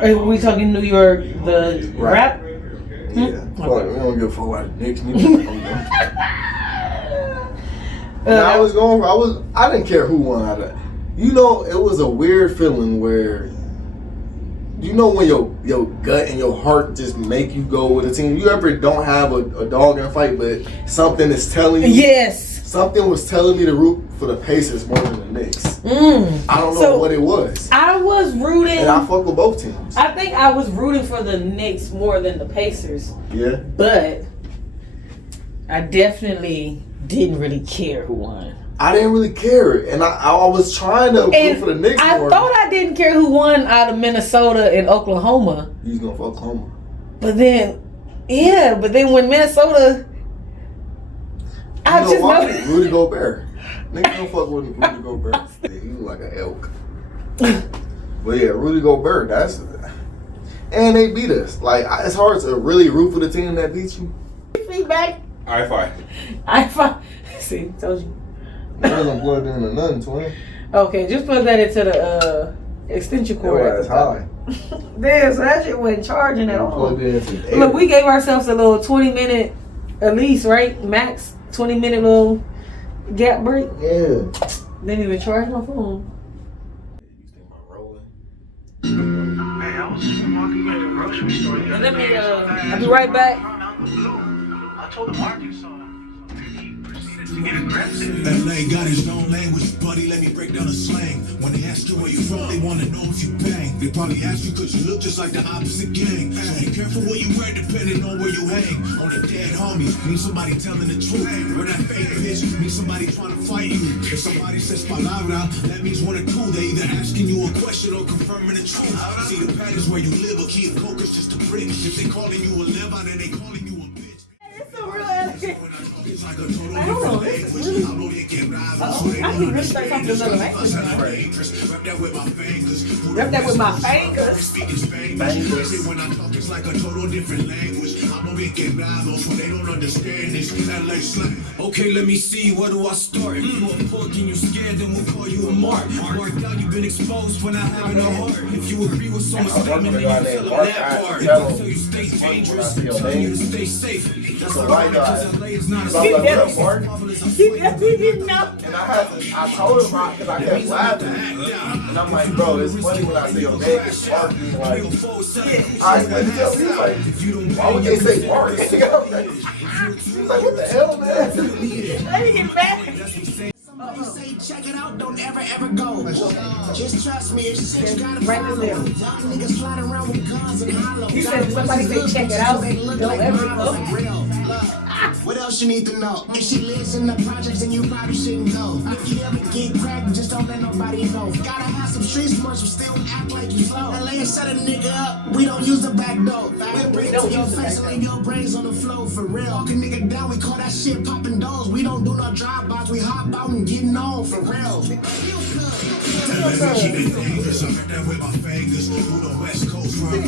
Hey, we talking New York, the rap? Yeah. We don't give a fuck about the Knicks. I didn't care who won out of that. You know, it was a weird feeling where, you know, when your gut and your heart just make you go with a team. You ever don't have a dog in a fight, but something is telling you. Yes. Something was telling me to root for the Pacers more than the Knicks. I don't know what it was. I was rooting. And I fuck with both teams. I think I was rooting for the Knicks more than the Pacers. Yeah. But I definitely didn't really care who won. I didn't really care. And I was trying to root for the Knicks more. I thought I didn't care who won out of Minnesota and Oklahoma. You was going for Oklahoma. But then when Minnesota... You know why? Rudy Gobert. Niggas don't fuck with Rudy Gobert. Yeah, he look like an elk. But yeah, Rudy Gobert, and they beat us. Like, it's hard to really root for the team that beat you. Feedback. I five. See, told you. There's no plugged into nothing, twin. Okay, just plug that into the extension cord. That's high. Damn, so that shit wasn't charging at all. Look, we gave ourselves a little 20-minute, at least, right? Max 20-minute little gap break. Yeah. Didn't even charge my phone. You think about rolling? Hey, I was walking by the grocery store. And let me, I'll be right back. I told him Arkansas. To get aggressive. LA got his own language, buddy. Let me break down a slang. When they ask you where you from, they wanna know if you bang. They probably ask you cause you look just like the opposite gang. So be careful where you wear, depending on where you hang. On the dead homies, mean somebody telling the truth. When that fake bitch, mean somebody trying to fight you. If somebody says palabra, that means one or two. They either asking you a question or confirming the truth. See the patterns where you live, a key of coke is just a brick. If they calling you a live out, then they calling you a bitch. It's a real elegant. Like a total I can really start talking another language now. Rep that with my fingers. Rep that with my fingers. Speaking Spanish. When I talk, it's like a total different language. I'm gonna make it rivals when they don't understand this. LA slang. Okay, let me see. Where do I start? If you a punk and you scared, then we'll call you a mark. Marked out, you've been exposed for not having a heart. If you agree with someone's statement, then you fill up that part. Until you stay dangerous, tell you to stay safe. That's a white guy. LA is not a He definitely didn't know. And I told him because I kept laughing. And I'm like, bro, it's funny when I say your name is Mark. He's like, I explained to him. He was like, why would they say Mark? He was like, what the hell, man? Let me get back. Somebody say check it out, don't ever go. Just trust me, it's shit you gotta follow. Young niggas sliding around with guns and hollow. He said somebody say check it out, don't ever go. What else you need to know? If she lives in the projects, then you probably shouldn't go. If you ever get cracked, just don't let nobody know. Gotta have some street smarts, but still act like you slow. LA and set a nigga up, we don't use the back door. We'll bring it to your face and leave your brains on the floor for real. Walk a nigga down, we call that shit popping doors. We don't do no drive-bys, we hop out and getting on for real. Keep it dangerous. I rep that with my fingers. Who the West Coast from?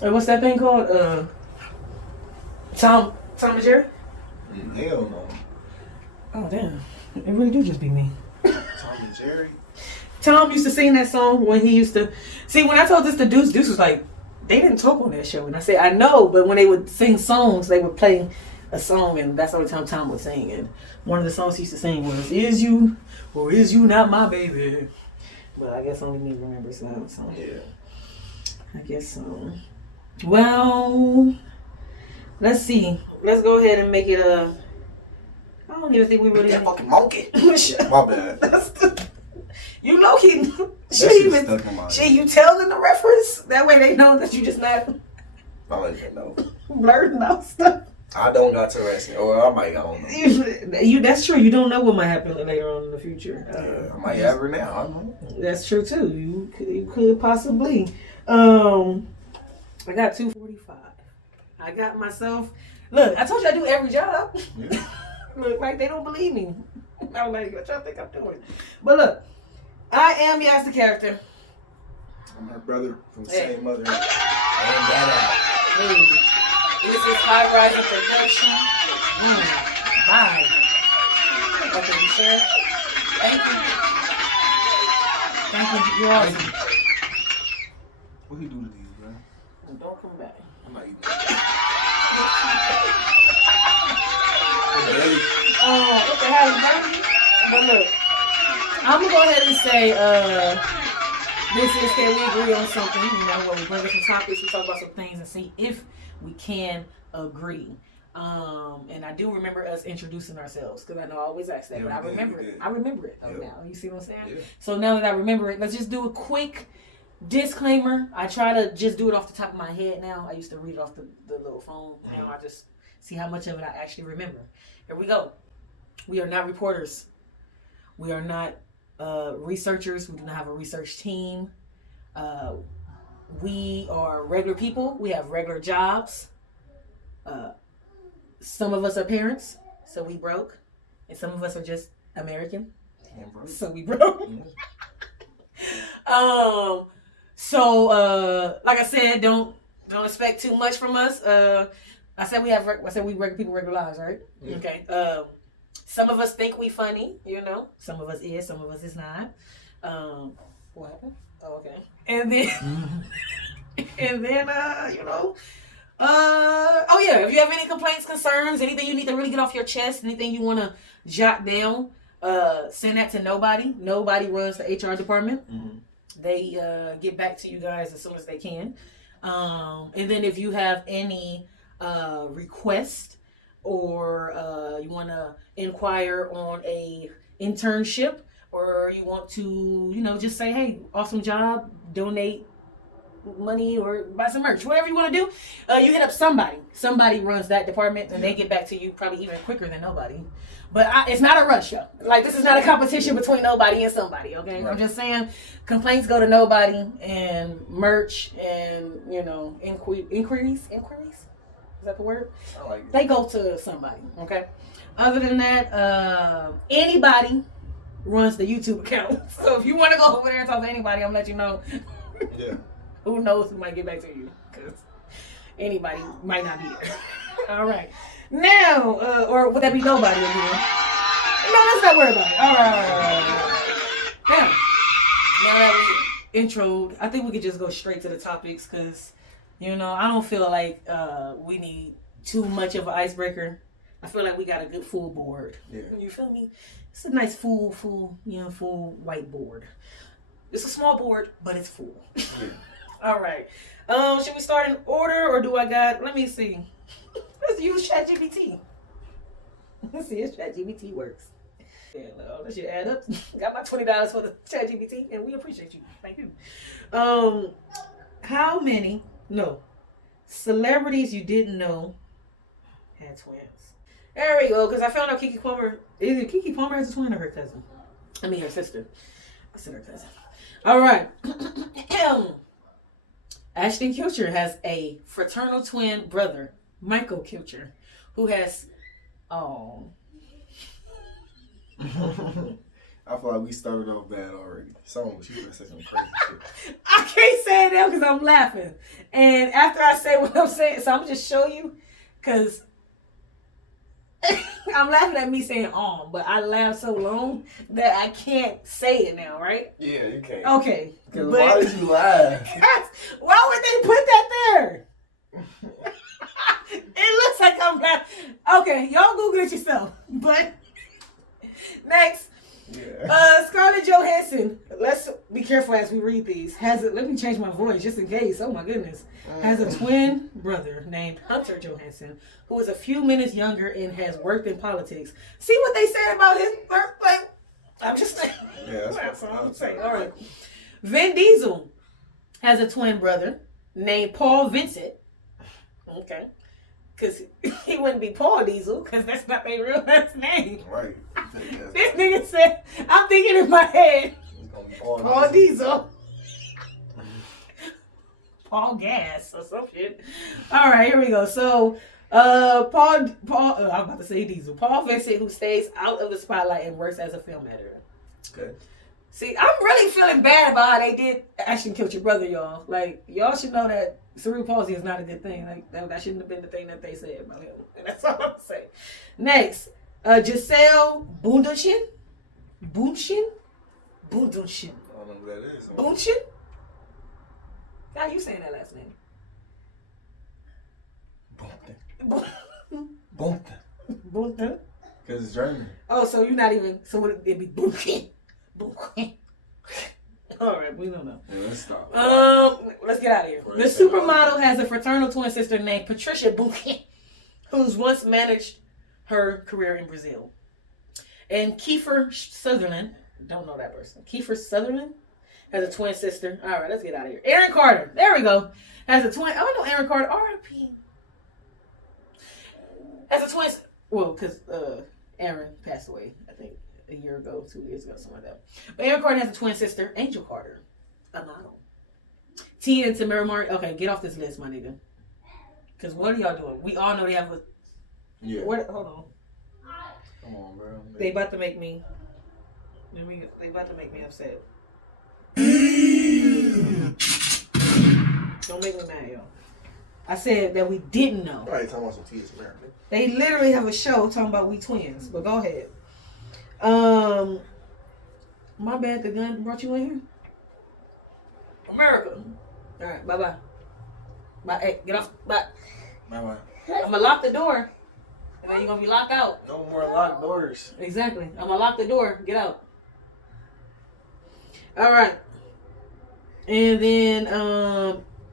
Hey, what's that thing called? Tom and Jerry? Hell no. Oh, damn. It really do just be me. Tom and Jerry? Tom used to sing that song when he used to... See, when I told this to Deuce was like, they didn't talk on that show. And I said, I know, but when they would sing songs, they would play a song, and that's the only time Tom would sing. And one of the songs he used to sing was, Is You or Is You Not My Baby? But I guess only me remembers that song. Yeah. I guess so. Well... Let's see. Let's go ahead and make it a... I don't even think we really... That fucking monkey. My bad. You know he... you tell them the reference? That way they know that you just not... I don't even know. Blurting out stuff. I don't got to wrestling. Or I might, I don't know. That's true. You don't know what might happen later on in the future. Yeah, I might have her now. I don't know. That's true too. You could possibly. I got 2:45. I got myself. Look, I told you I do every job. Yeah. Look, like they don't believe me. I was like, what y'all think I'm doing? But look, I am Yaz the Character. I'm her brother from the same mother and dad. Hey, this is High Riser Production. Bye. Okay, you sure? Thank you. Thank you. You're awesome. What he do to these, man? Don't come back. I'm not eating. What the hell, but look, I'm gonna go ahead and say, this is can we agree on something? You know, when we bring up some topics, we talk about some things and see if we can agree. And I do remember us introducing ourselves because I know I always ask that, but I remember it. I remember it now. You see what I'm saying? Yeah. So now that I remember it, let's just do a quick disclaimer. I try to just do it off the top of my head now. I used to read it off the little phone. Now I just see how much of it I actually remember. Here we go. We are not reporters. We are not researchers. We do not have a research team. We are regular people. We have regular jobs. Some of us are parents, so we broke. And some of us are just American, so we broke. Like I said, don't expect too much from us. I said we regular people, regular lives, right? Yeah. Okay. Some of us think we funny, you know. Some of us is, some of us is not. What happened? Oh, okay. And then, you know. Oh yeah, if you have any complaints, concerns, anything you need to really get off your chest, anything you want to jot down, send that to Nobody. Nobody runs the HR department. Mm-hmm. They get back to you guys as soon as they can. And then if you have any request or you want to inquire on a internship or you want to, you know, just say, hey, awesome job, donate money or buy some merch, whatever you want to do, you hit up somebody. Somebody runs that department and they get back to you probably even quicker than Nobody. But it's not a rush, yo. Like, this is not a competition between Nobody and somebody, okay? Right. I'm just saying, complaints go to Nobody and merch and, you know, inquiries? Is that the word? I like it. They go to somebody, okay? Other than that, anybody runs the YouTube account. So if you want to go over there and talk to anybody, I'm going to let you know. Yeah. Who knows who might get back to you? Because anybody might not be there. All right. Now, or would that be Nobody again? No, let's not worry about it. All right. Now that we introed, I think we could just go straight to the topics because, you know, I don't feel like we need too much of an icebreaker. I feel like we got a good full board. Yeah. You feel me? It's a nice full white board. It's a small board, but it's full. Yeah. All right. Should we start in order or do I got, let me see. Let's use ChatGPT. Let's see if ChatGPT works. Yeah, that should add up. Got my $20 for the ChatGPT and we appreciate you. Thank you. How many, celebrities you didn't know had twins? There we go, because I found out Keke Palmer has a twin or her cousin? I mean her sister. I said her cousin. All right. Ashton Kutcher has a fraternal twin brother, Michael Kutcher, who has, I feel like we started off bad already. Someone, she was saying some crazy shit. I can't say it now because I'm laughing. And after I say what I'm saying, so I'm going to just show you because I'm laughing at me saying but I laughed so long that I can't say it now, right? Yeah, you can't. Okay. Because why did you laugh? Why would they put that there? It looks like I'm laughing. Okay, y'all Google it yourself. But next, Scarlett Johansson. Let's be careful as we read these. Let me change my voice just in case. Oh my goodness. Has a twin brother named Hunter Johansson, who is a few minutes younger and has worked in politics. See what they said about his birthday? I'm just saying. Yeah, that's what I'm saying. All right. Vin Diesel has a twin brother named Paul Vincent. Okay. Because he wouldn't be Paul Diesel, because that's not their real last name. Right. This nigga said, I'm thinking in my head, Paul Diesel. Paul Gas or some shit. All right, here we go. So, I'm about to say Diesel. Paul Vincent, who stays out of the spotlight and works as a film editor. Okay. See, I'm really feeling bad about how they did Ashton Kutcher brother, y'all. Like, y'all should know that cerebral palsy is not a good thing. Like, that shouldn't have been the thing that they said about him. And that's all I'm saying. Next, Giselle Bundchen. I don't know who that is. Bundchen? How you saying that last name? Bunte. Bunte? Because it's German. Oh, so you're not even. So would it be Bunte? Bunte. All right, we don't know. Yeah, let's stop. Let's get out of here. The supermodel has a fraternal twin sister named Patricia Bunte, who's once managed her career in Brazil. And Kiefer Sutherland, don't know that person. Kiefer Sutherland has a twin sister. All right, let's get out of here. Aaron Carter, there we go. Has a twin. Oh, I know Aaron Carter. R.I.P. Has a twin. Well, because Aaron passed away, I think, a year ago, 2 years ago, something like that. But Aaron Carter has a twin sister, Angel Carter, a model. Tia and Tamara Martin. Okay, get off this list, my nigga. Because what are y'all doing? We all know they have a. Yeah. What? Hold on. Come on, bro. They about to make me. They about to make me upset. Don't make me mad, y'all. I said that we didn't know. All right, talking about some Tia Tamara. They literally have a show talking about we twins. But go ahead. My bad. The gun brought you in here. America. All right. Bye. Bye. Hey, get off. Bye. Bye. I'm gonna lock the door, and then you're gonna be locked out. No more locked doors. Exactly. I'm gonna lock the door. Get out. All right. And then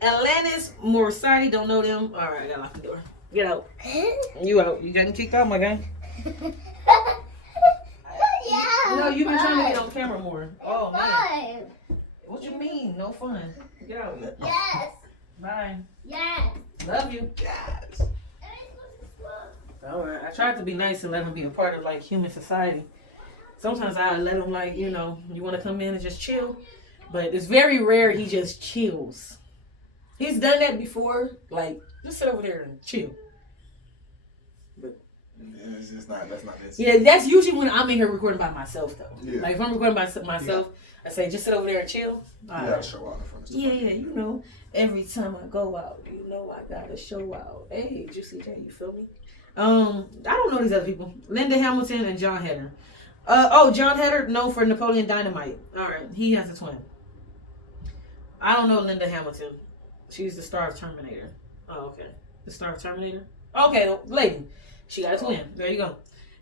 Atlantis Morissati, don't know them. All right, I gotta lock the door. Get out. You out. You getting kicked out, my guy. No, you've been trying to get on camera more. Oh man. What you mean? No fun. Get out. Yes. Bye. Yes. Love you. Yes. All right. I tried to be nice and let him be a part of like human society. Sometimes I let him like, you want to come in and just chill. But it's very rare he just chills. He's done that before. Like, just sit over there and chill. But it's just not, that's not his. yeah, that's usually when I'm in here recording by myself though. Yeah. Like if I'm recording by myself, I say just sit over there and chill. You gotta show out in front of stuff. Yeah, every time I go out, I gotta show out. Hey, Juicy J, you feel me? I don't know these other people. Linda Hamilton and John Heder. John Heder, known for Napoleon Dynamite. All right, he has a twin. I don't know Linda Hamilton. She's the star of Terminator. Oh, okay. The star of Terminator? Okay, the lady. She got a twin. There you go.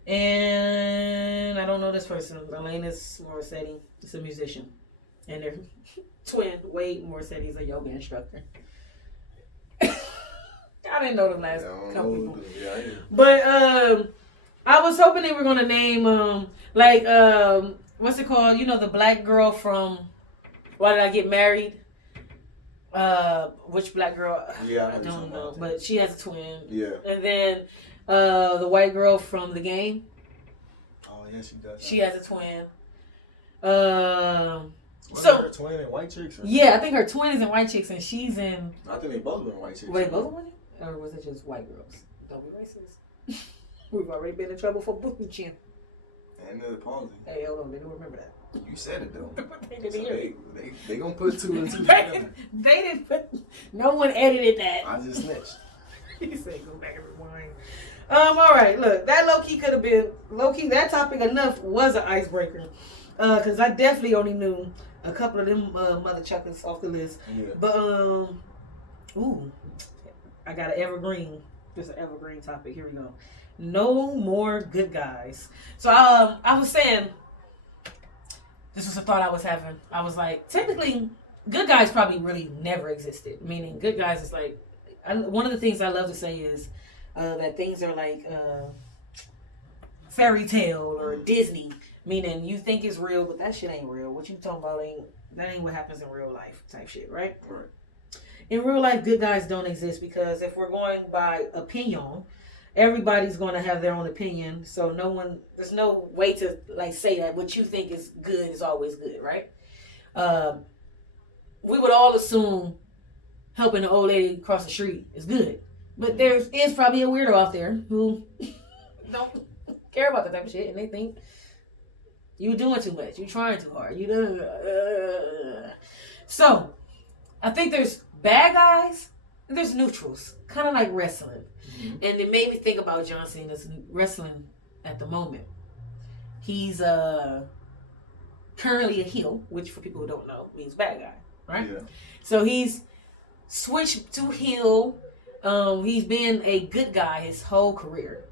And I don't know this person. Alanis Morissette. It's a musician. And their twin, Wade Morissette, is a yoga instructor. I didn't know the last couple people. Yeah, But I was hoping they were going to name, what's it called? The black girl from Why Did I Get Married? Which black girl? Yeah, I don't know, but she has a twin. Yeah. And then the white girl from The Game. Oh yeah, she does. She has a twin. Wasn't her twin in White Chicks? Yeah, I think her twin is in White Chicks, and she's in. I think they both were in White Chicks. Were they both in? Or was it just white girls? Don't be racist. We've already been in trouble for booking Jim. And the palsy. Hey, hold on, they don't remember that. You said it though. They didn't So hear it. they gonna put two and two together. They didn't put. No one edited that. I just snitched. He said, "Go back and rewind." All right, look, that low key could have been low key. That topic enough was an icebreaker, because I definitely only knew a couple of them mother chuckers off the list. Yeah. But I got an evergreen. There's an evergreen topic. Here we go. No more good guys. So I was saying, this was a thought I was having. I was like, technically, good guys probably really never existed. Meaning, good guys is like, one of the things I love to say is that things are like fairy tale or Disney. Meaning, you think it's real, but that shit ain't real. What you talking about ain't what happens in real life type shit, right? Right. In real life, good guys don't exist because if we're going by opinion, everybody's going to have their own opinion. So there's no way to like say that what you think is good is always good, right? We would all assume helping an old lady cross the street is good. But there is probably a weirdo out there who don't care about that type of shit and they think you doing too much, you trying too hard, So, I think there's bad guys and there's neutrals, kind of like wrestling. Mm-hmm. And it made me think about John Cena's wrestling at the moment. He's currently a heel, which for people who don't know means bad guy, right? Yeah. So he's switched to heel. He's been a good guy his whole career.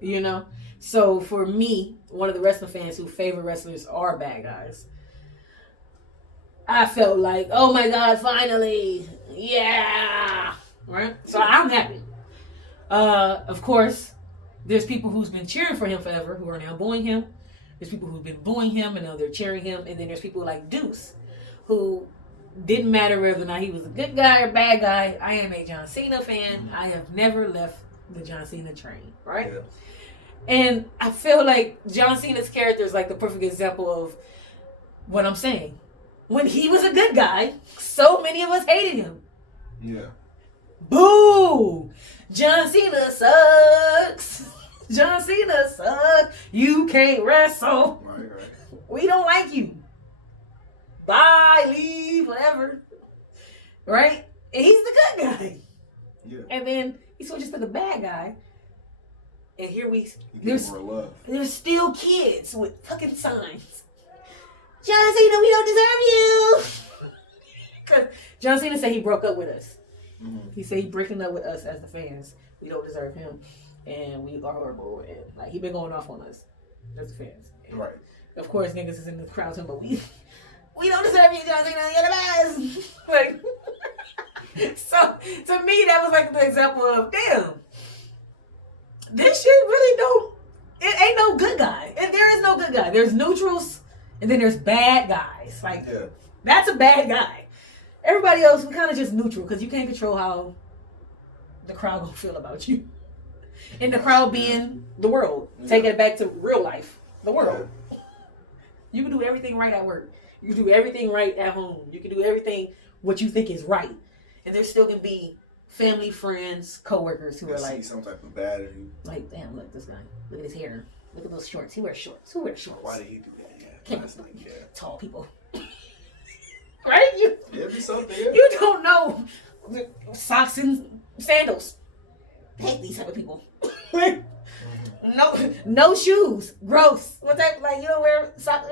You know? So for me, one of the wrestling fans who favor wrestlers are bad guys, I felt like, oh my God, finally. Yeah. Right? So I'm happy. Of course, there's people who's been cheering for him forever who are now booing him. There's people who've been booing him and now they're cheering him. And then there's people like Deuce who didn't matter whether or not he was a good guy or bad guy. I am a John Cena fan. I have never left the John Cena train, right? Yeah. And I feel like John Cena's character is like the perfect example of what I'm saying. When he was a good guy, so many of us hated him. Yeah. Boo! John Cena sucks. John Cena sucks. You can't wrestle. Right. We don't like you. Bye, leave, whatever. Right? And he's the good guy. Yeah. And then he switches to the bad guy. And here there's still kids with fucking signs. John Cena, we don't deserve you. Because John Cena said he broke up with us. Mm-hmm. He said he's breaking up with us as the fans. We don't deserve him. And we are horrible. And like, he been going off on us as the fans. And right. Of course, niggas is in the crowd saying, but we don't deserve you, John Cena. You're the best. Like, so, to me, that was like the example of, damn, this shit really don't, it ain't no good guy. And there is no good guy. There's neutrals, and then there's bad guys. Like, that's a bad guy. Everybody else, we kind of just neutral, because you can't control how the crowd gonna feel about you. And the crowd being the world. Taking it back to real life. The world. Yeah. You can do everything right at work. You can do everything right at home. You can do everything what you think is right. And there still can be family, friends, coworkers who are like, see some type of bad in you. Like, damn, look, this guy. Look at his hair. Look at those shorts. He wears shorts. Who wears shorts? Why did he do that? Yeah. Tall people. Right? It'd be something. You don't know. Socks and sandals. I hate these type of people. No shoes. Gross. What that, like, you don't wear socks,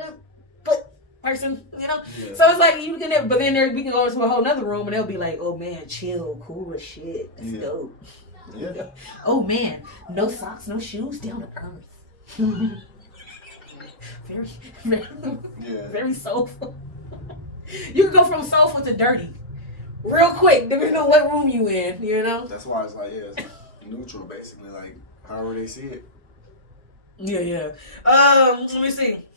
foot person, you know? Yeah. So it's like, you can, but then we can go into a whole nother room and they'll be like, oh man, chill, cool as shit. That's dope. Yeah. Oh man, no socks, no shoes, down to earth. Very soulful. You can go from soulful to dirty real quick. Depending on what room you in, you know? That's why it's like, it's neutral, basically, like however they see it. Yeah. Let me see.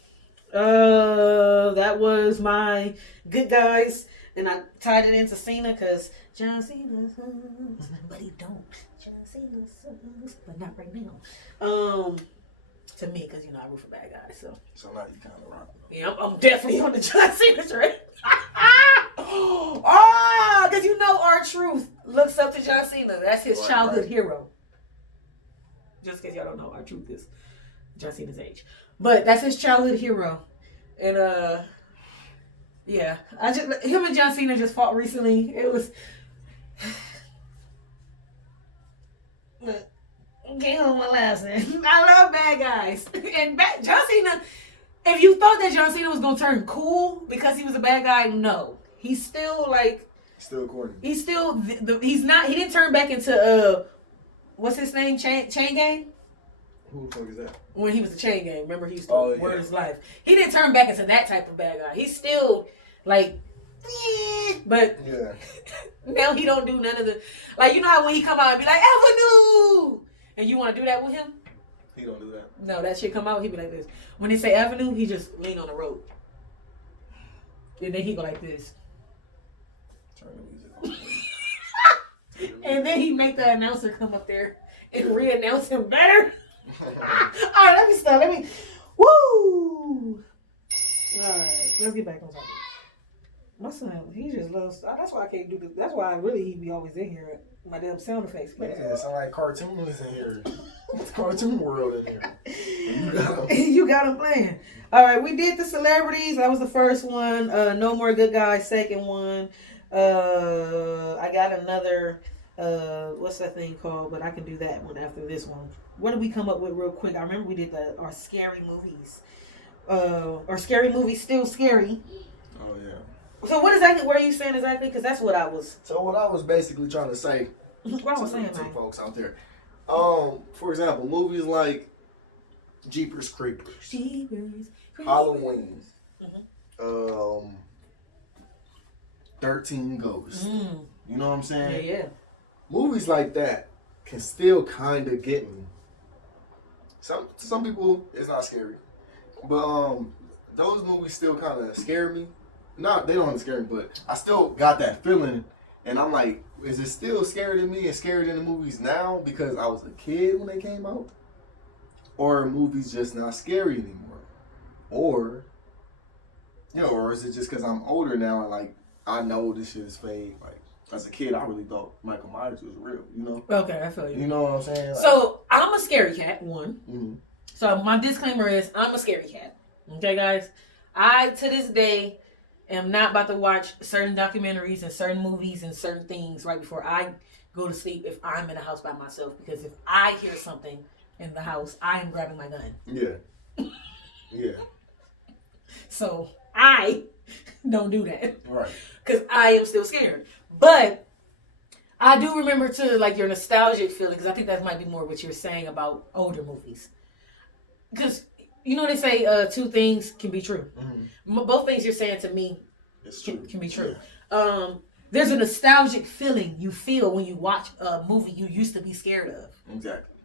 That was my good guys, and I tied it into Cena because John Cena sucks, but he don't. John Cena sucks, but not right now. To me, because I root for bad guys, so now you kind of rock. Yeah, I'm definitely on the John Cena train. Because R-Truth looks up to John Cena. That's his childhood hero. Just in case y'all don't know, R-Truth is John Cena's age. But that's his childhood hero. And him and John Cena just fought recently. It was get home my lesson. I love bad guys. And John Cena, if you thought that John Cena was gonna turn cool because he was a bad guy, no. He's still like still corny. He's still he's not. He didn't turn back into what's his name? Chain Gang. Who the fuck is that? When he was a Chain Gang, remember he used to word his life. He didn't turn back into that type of bad guy. He's still like, but now he don't do none of the how when he come out and be like Avenue, and you want to do that with him? He don't do that. No, that shit come out. He be like this. When they say Avenue, he just lean on the rope, and then he go like this. Turn the music on. And then he make the announcer come up there and re-announce him better. Alright, let me stop. Woo! Alright, let's get back on topic. My son, he just loves, that's why I can't do this. That's why he be always in here. My damn sound effects. Yeah, it sound like cartoons in here. It's cartoon world in here. You got him playing. Alright, we did the celebrities. That was the first one. No More Good Guys, second one. I got another, what's that thing called? But I can do that one after this one. What did we come up with real quick? I remember we did our scary movies. Our scary movies, Still Scary. Oh, yeah. So what exactly were you saying exactly? Because that's what I was. So what I was basically trying to say What I was saying, to man. folks out there. For example, movies like Jeepers Creepers, Halloween, 13 Ghosts. You know what I'm saying? Yeah. Movies like that can still kind of get me. Some people, it's not scary. But those movies still kind of scare me. Not, they don't scare me, but I still got that feeling. And I'm like, is it still scary to me and scarier than the movies now because I was a kid when they came out? Or are movies just not scary anymore? Or is it just because I'm older now and like, I know this shit is fake. Like, as a kid, I really thought Michael Myers was real, you know? Okay, I feel you. You know what I'm saying? Like, So, I'm a scary cat, one. mm-hmm. So, my disclaimer is, I'm a scary cat. Okay, guys? I, to this day, am not about to watch certain documentaries and certain movies and certain things right before I go to sleep if I'm in the house by myself. Because if I hear something in the house, I am grabbing my gun. Yeah. Yeah. So, I don't do that. Right. Because I am still scared. But I do remember too, like your nostalgic feeling, because I think that might be more what you're saying about older movies. Because you know they say two things can be true. Mm-hmm. Both things you're saying to me can be true. Yeah. There's a nostalgic feeling you feel when you watch a movie you used to be scared of. Exactly.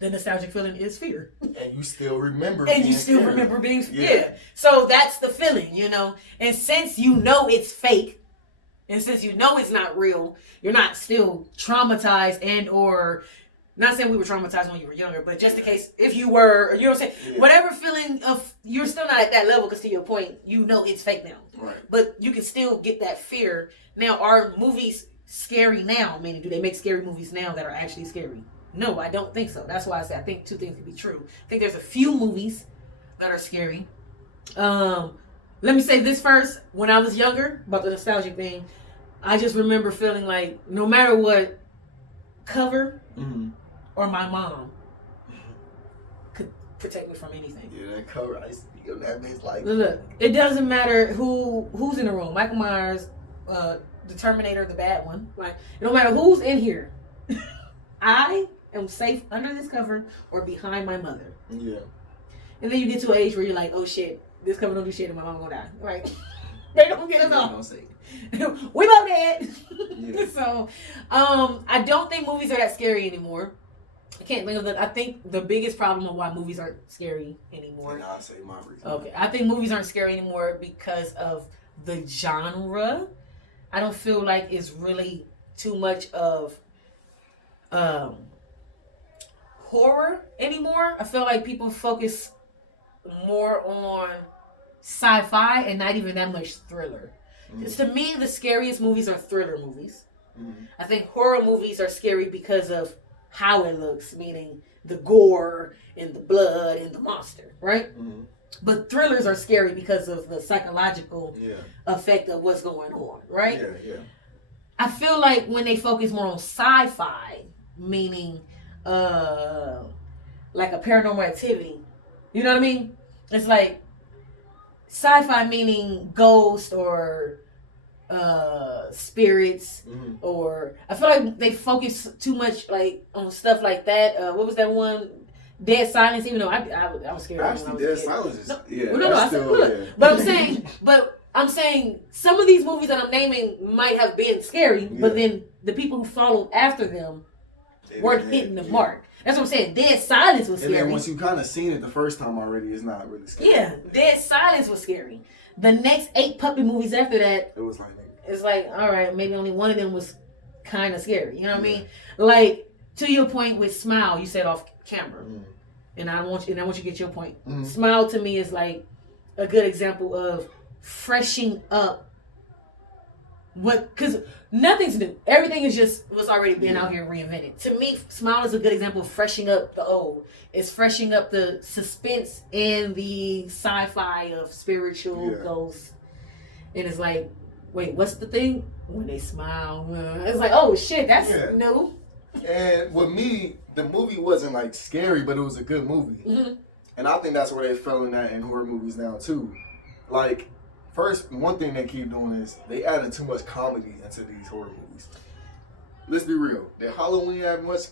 The nostalgic feeling is fear. And you still remember and you still remember being scared. So that's the feeling, you know. And since you know it's fake, and since you know it's not real, you're not still traumatized and or not saying we were traumatized when you were younger, but just in case if you were, you know what I'm saying? Yeah. Whatever feeling of you're still not at that level because to your point, you know it's fake now. Right. But you can still get that fear. Now, are movies scary now? Meaning, do they make scary movies now that are actually scary? No, I don't think so. That's why I say I think two things can be true. I think there's a few movies that are scary. Let me say this first. When I was younger, about the nostalgic thing, I just remember feeling like no matter what cover or my mom could protect me from anything. Yeah, that cover, I used to be on that bitch like... Look, it doesn't matter who's in the room. Michael Myers, the Terminator, the bad one. Right? It don't matter who's in here. I am safe under this cover or behind my mother. Yeah. And then you get to an age where you're like, oh shit, this cover don't do shit and my mom gonna die. Right? They don't get us off. We both dead. Yeah. So, I don't think movies are that scary anymore. I can't think of that. I think the biggest problem of why movies aren't scary anymore. And I'll say my reason. Okay. I think movies aren't scary anymore because of the genre. I don't feel like it's really too much of horror anymore. I feel like people focus more on sci-fi and not even that much thriller. Because to me, the scariest movies are thriller movies. I think horror movies are scary because of how it looks, meaning the gore and the blood and the monster, right? But thrillers are scary because of the psychological effect of what's going on, right? Yeah. I feel like when they focus more on sci-fi, meaning like a Paranormal Activity, you know what I mean? It's like sci-fi meaning ghost or spirits, or I feel like they focus too much like on stuff like that. What was that one? Dead Silence. Even though I was scared. Actually, Dead Silence is But I'm saying some of these movies that I'm naming might have been scary, but then the people who followed after them weren't hitting the mark. That's what I'm saying. Dead Silence was scary. And then once you kind of seen it the first time already, it's not really scary. Yeah, Dead Silence was scary. The next 8 puppet movies after that, it was like, it's like, all right, maybe only one of them was kind of scary. You know what I mean? Like to your point with Smile, you said off camera, and I want you to get your point. Smile to me is like a good example of freshening up. Because nothing's new. Everything is just what's already been out here reinvented. To me, Smile is a good example of freshening up the old. It's freshening up the suspense and the sci-fi of spiritual ghosts. And it's like, wait, what's the thing? When they smile. It's like, oh shit, that's new. And with me, the movie wasn't like scary, but it was a good movie. And I think that's where they fell in that in horror movies now too. Like, First, one thing they keep doing is they adding too much comedy into these horror movies. Let's be real. Did Halloween have much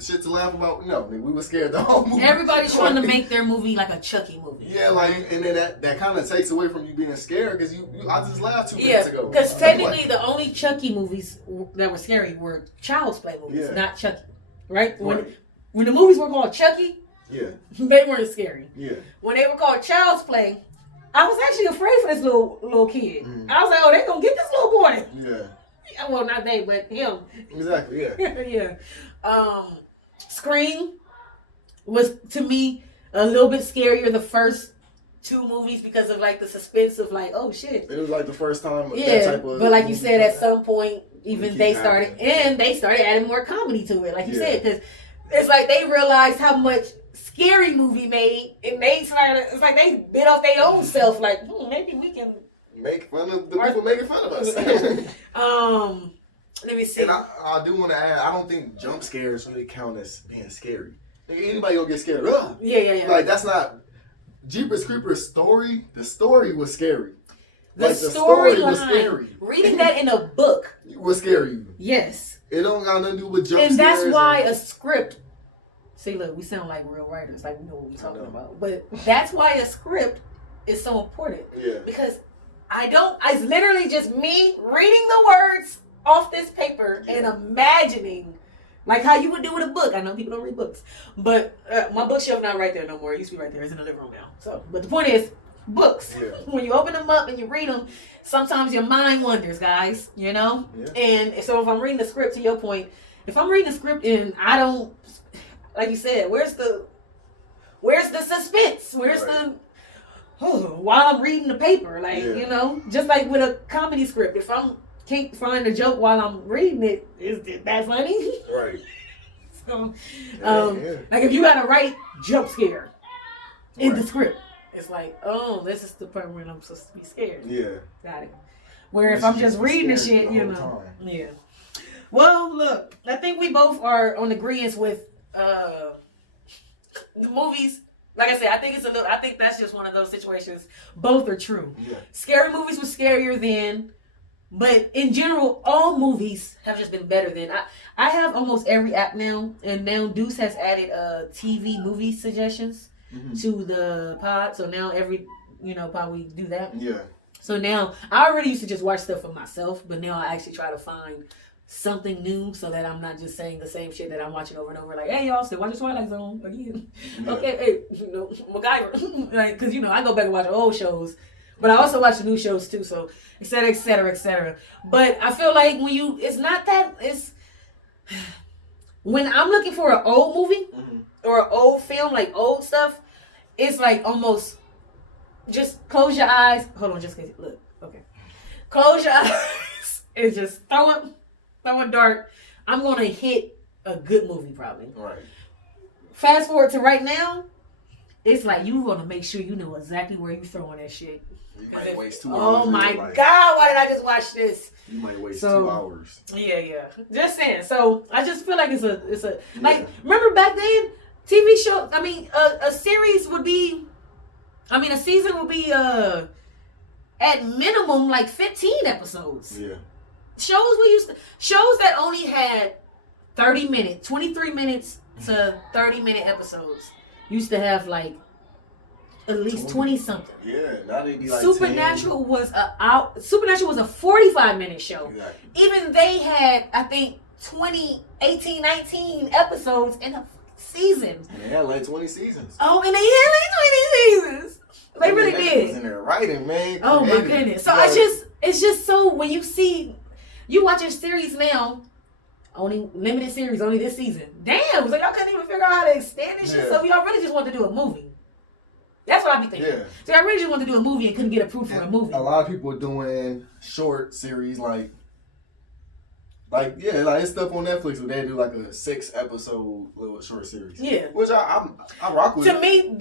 shit to laugh about? No, we were scared the whole movie. Everybody's trying to make their movie like a Chucky movie. Yeah, like, and then that kind of takes away from you being scared because I just laughed 2 minutes ago. Because technically the only Chucky movies that were scary were Child's Play movies, not Chucky. Right? When the movies were called Chucky, they weren't scary. Yeah. When they were called Child's Play, I was actually afraid for this little kid. I was like, oh, they're going to get this little boy. Yeah. Well, not they, but him. Exactly, yeah. Yeah. Scream was, to me, a little bit scarier the first 2 movies because of, like, the suspense of, like, oh, shit. It was, like, the first time that type of... but like you said, at some point, even they started adding more comedy to it, like you said, because it's like they realized how much Scary Movie made, and they started, it's like they bit off their own self, like, maybe we can... make fun of the people making fun of us. Let me see. And I do want to add, I don't think jump scares really count as being scary. Anybody gonna get scared? Ugh. Yeah. Like, that's not... Jeepers Creepers story, the story was scary. The story was scary. Reading that in a book was scary. Yes. It don't got nothing to do with jump scares. And that's why a script... See, look, we sound like real writers, like we know what we're talking about. But that's why a script is so important. Yeah. Because it's literally just me reading the words off this paper and imagining, like how you would do with a book. I know people don't read books, but my bookshelf not right there no more. It used to be right there. It's in the living room now. So, but the point is, books. Yeah. When you open them up and you read them, sometimes your mind wanders, guys. You know. Yeah. And so if I'm reading the script, to your point, if I'm reading the script and I don't, like you said, where's the suspense? Where's while I'm reading the paper, like, you know, just like with a comedy script, if I can't find a joke while I'm reading it, is that funny? Right. So, like if you got to write jump scare in the script, it's like, oh, this is the part where I'm supposed to be scared. Yeah. Got it. Where if I'm just reading the shit, you know. Yeah. Well, look, I think we both are on agreement with the movies. Like I said, I think that's just one of those situations. Both are true. Yeah. Scary movies were scarier then, but in general, all movies have just been better than. I have almost every app now, and now Deuce has added TV movie suggestions to the pod. So now every pod we do that. Yeah. So now I already used to just watch stuff for myself, but now I actually try to find something new so that I'm not just saying the same shit that I'm watching over and over. Like, hey, y'all, still watching Twilight Zone again. Yeah. Okay, hey, MacGyver. Like, because, I go back and watch old shows, but I also watch the new shows too, so et cetera, et cetera, et cetera. But I feel like when I'm looking for an old movie or an old film, like old stuff, it's like almost just close your eyes. Hold on, just look. Okay. Close your eyes and just throw a dart. I'm going to hit a good movie probably. Right. Fast forward to right now, it's like you want to make sure you know exactly where you're throwing that shit. You might waste 2 hours. Oh my God, why did I just watch this? You might waste 2 hours. Yeah. Just saying. So I just feel like it's a like, remember back then, TV show, a series would be, a season would be at minimum like 15 episodes. Yeah. Shows that only had 30 minutes, 23 minutes to 30-minute episodes used to have like at least 20 something. Yeah, now they be like Supernatural 10. Was a 45-minute show. Exactly. Even they had, I think, 18, 19 episodes in a season. And they had like 20 seasons. Oh, and they had like 20 seasons. They really did. Was in there writing, man. Oh my goodness. So it's just so when you watch a series now, only limited series, only this season. Damn, so y'all couldn't even figure out how to extend this shit. So y'all really just want to do a movie. That's what I be thinking. Yeah. So I really just want to do a movie and couldn't get approved for a movie. A lot of people are doing short series like it's stuff on Netflix where they do like a 6-episode little short series. Yeah. Which I rock with. To me,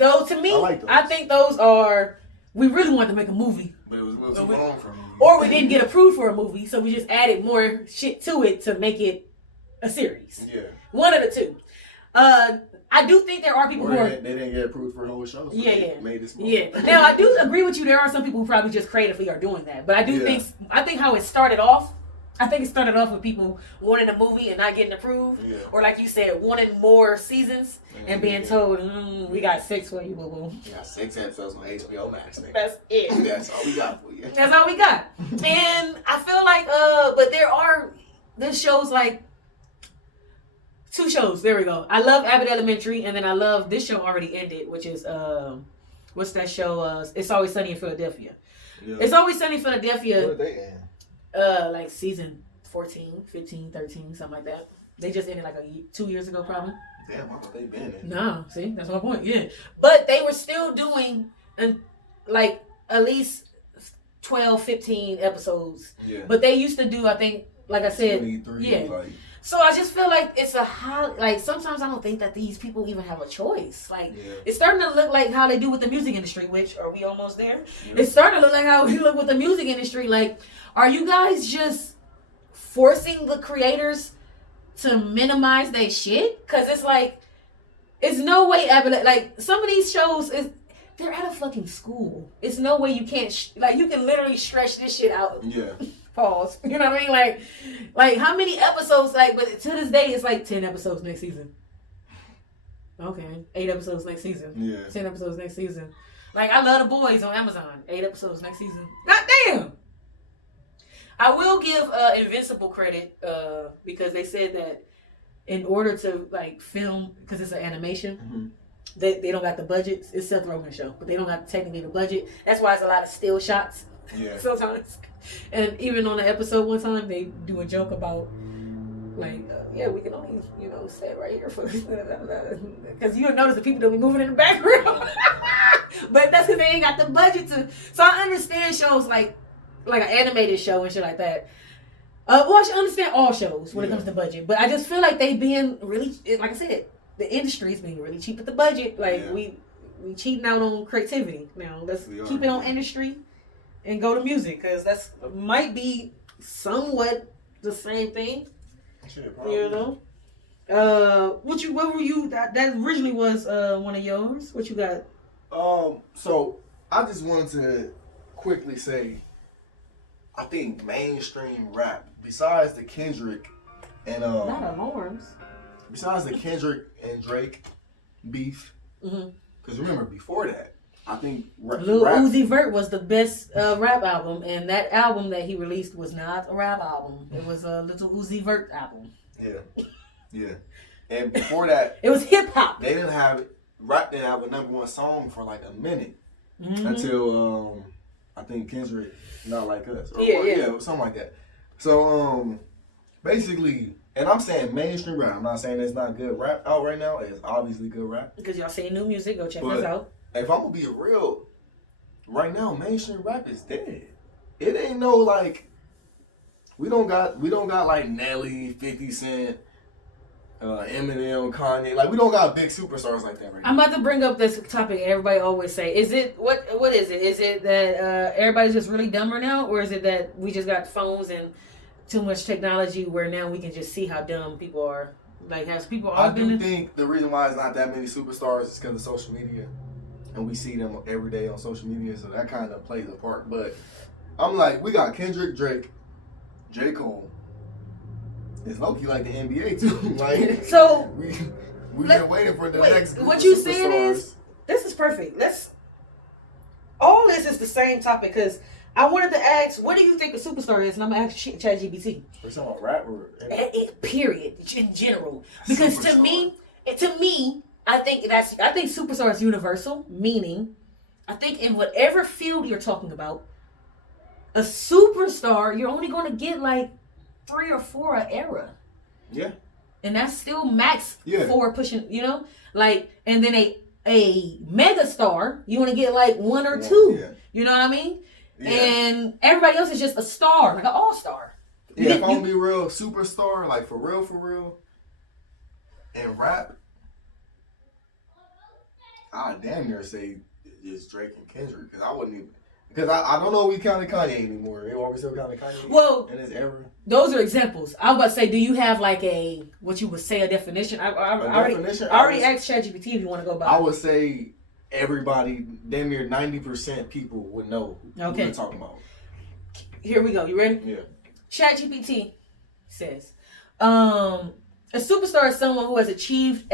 I think those are, we really wanted to make a movie. But it was a little too long for me. Or we didn't get approved for a movie, so we just added more shit to it to make it a series. Yeah. One of the two. I do think there are people who are. They didn't get approved for whole shows. So Yeah. Made this. Yeah. Now I do agree with you. There are some people who probably just creatively are doing that, but I do think how it started off. I think it started off with people wanting a movie and not getting approved, or like you said, wanting more seasons and being told, "We got 6 for you, boo boo." We got 6 episodes on HBO Max. Nigga. That's it. That's all we got for you. That's all we got. And I feel like, but there's shows like 2 shows. There we go. I love Abbott Elementary, and then I love this show already ended, which is what's that show? It's Always Sunny in Philadelphia. Yeah. It's Always Sunny in Philadelphia. What did they end? Like season 14, 15, 13, something like that. They just ended like 2 years ago, probably. Damn, I thought they been in. No, see, that's my point. Yeah, but they were still doing like at least 12, 15 episodes. Yeah. But they used to do, I think, like I said, 23, yeah. Like, so I just feel like it's like sometimes I don't think that these people even have a choice. Like it's starting to look like how they do with the music industry, which are we almost there? Yeah. It's starting to look like how we look with the music industry. Like, are you guys just forcing the creators to minimize their shit? Cause it's like, it's no way like some of these shows they're at a fucking school. It's no way you can't you can literally stretch this shit out. Yeah. Pause. You know what I mean? Like how many episodes? But to this day, it's like 10 episodes next season. Okay, 8 episodes next season. Yeah, 10 episodes next season. Like I love The Boys on Amazon. 8 episodes next season. God damn. I will give Invincible credit because they said that in order to like film, because it's an animation, they don't got the budget. It's Seth Rogen's show, but they don't have technically the budget. That's why it's a lot of still shots. Yeah. Sometimes. And even on the episode one time, they do a joke about like, we can only, stay right here for because you'll notice the people that be moving in the background. But that's because they ain't got the budget to. So I understand shows like an animated show and shit like that. Well, I should understand all shows when it comes to budget, but I just feel like they being really, like I said, the industry's being really cheap with the budget. Like we cheating out on creativity. Now let's keep it on industry. And go to music, because that's might be somewhat the same thing. Shit, what were you? That originally was one of yours. What you got? So I just wanted to quickly say, I think mainstream rap, besides the Kendrick and not alarms. Besides the Kendrick and Drake beef, because remember before that. I think Lil Uzi Vert was the best rap album, and that album that he released was not a rap album. It was a Little Uzi Vert album. Yeah. And before that, it was hip hop. They didn't have it. Rap didn't have a #1 song for like a minute until I think Kendrick, Not Like Us, or something like that. So basically. And I'm saying mainstream rap. I'm not saying there's not good rap out right now. It's obviously good rap. Because y'all say new music, go check us out. If I'm gonna be real, right now mainstream rap is dead. It ain't no like we don't got like Nelly, 50 Cent, Eminem, Kanye. Like we don't got big superstars like that right now. I'm about to bring up this topic everybody always say. Is it what is it? Is it that everybody's just really dumber now, or is it that we just got phones and too much technology where now we can just see how dumb people are? Like has people all been? I do think the reason why it's not that many superstars is because of social media. And we see them every day on social media, so that kind of plays a part. But I'm like, we got Kendrick, Drake, J. Cole. It's low-key like the NBA, too. Like, so we've been waiting for the next group what of you superstars. saying is, this is perfect. All this is the same topic, because I wanted to ask, what do you think a superstar is? And I'm going to ask ChatGPT. We're talking about rap or... Period, in general. Because to me, I think superstar is universal, meaning I think in whatever field you're talking about, a superstar, you're only going to get like 3 or 4 an era. Yeah. And that's still max 4 pushing, like, and then a mega star, you want to get like 1 or 2. Yeah. You know what I mean? Yeah. And everybody else is just a star, like an all-star. Yeah, if I'm going to be real, superstar, like for real, and rap, I damn near say it's Drake and Kendrick, because Because I don't know if we counted Kanye anymore. Are we still counting Kanye? Well, in his era? Those are examples. I was about to say, do you have like what you would say a definition? I already asked ChatGPT if you want to go by. I would say everybody, damn near 90% people would know who we're talking about. Here we go. You ready? Yeah. ChatGPT says, a superstar is someone who has achieved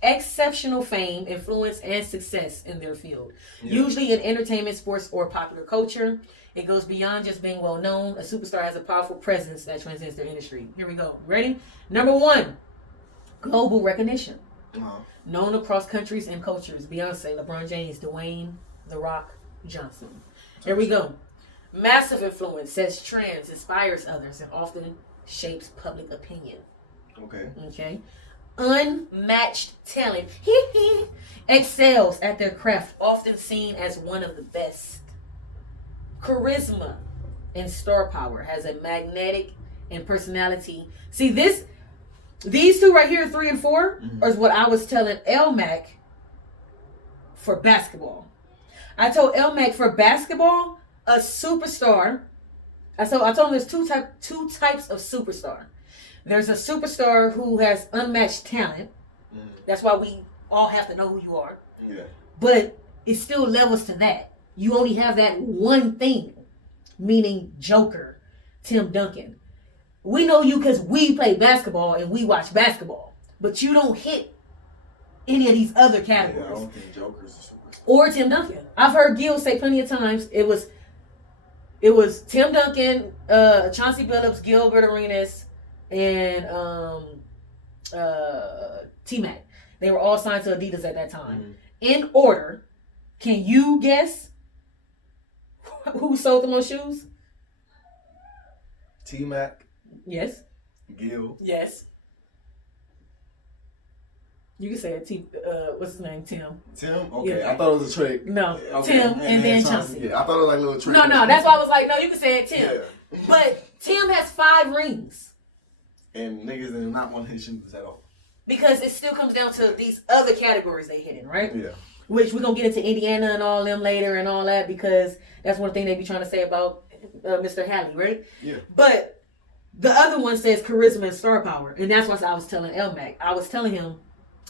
exceptional fame, influence, and success in their field. Yeah. Usually in entertainment, sports, or popular culture. It goes beyond just being well known. A superstar has a powerful presence that transcends their industry. Here we go. Ready? Number 1, global recognition. Known across countries and cultures. Beyonce, LeBron James, Dwayne, The Rock Johnson. Here we go. Massive influence, sets trends, inspires others, and often shapes public opinion. Okay. Unmatched talent. Excels at their craft, often seen as one of the best. Charisma and star power, has a magnetic and personality. See, these two right here, 3 and 4, is what I was telling LMAC for basketball. I told LMAC for basketball, a superstar. I told him there's two types of superstar. There's a superstar who has unmatched talent. That's why we all have to know who you are. Yeah. But it still levels to that. You only have that one thing, meaning Joker, Tim Duncan. We know you because we play basketball and we watch basketball, but you don't hit any of these other categories. Yeah, I don't think Joker's a superstar. Or Tim Duncan. I've heard Gil say plenty of times it was Tim Duncan, Chauncey Billups, Gilbert Arenas, and T-Mac. They were all signed to Adidas at that time. In order, can you guess who sold the most shoes? T-Mac. Yes. Gil. Yes. You can say it. What's his name? Tim. Tim? Okay. Yeah. I thought it was a trick. No. Okay. Tim and then Chauncey. Yeah, I thought it was like a little trick. No. That's why I was like, no, you can say it, Tim. Yeah. But Tim has 5 rings. And niggas did not want his shoes at all. Because it still comes down to these other categories they hit in, right? Yeah. Which we're going to get into Indiana and all them later and all that, because that's one thing they be trying to say about Mr. Halley, right? Yeah. But the other one says charisma and star power. And that's what I was telling LMAC. I was telling him,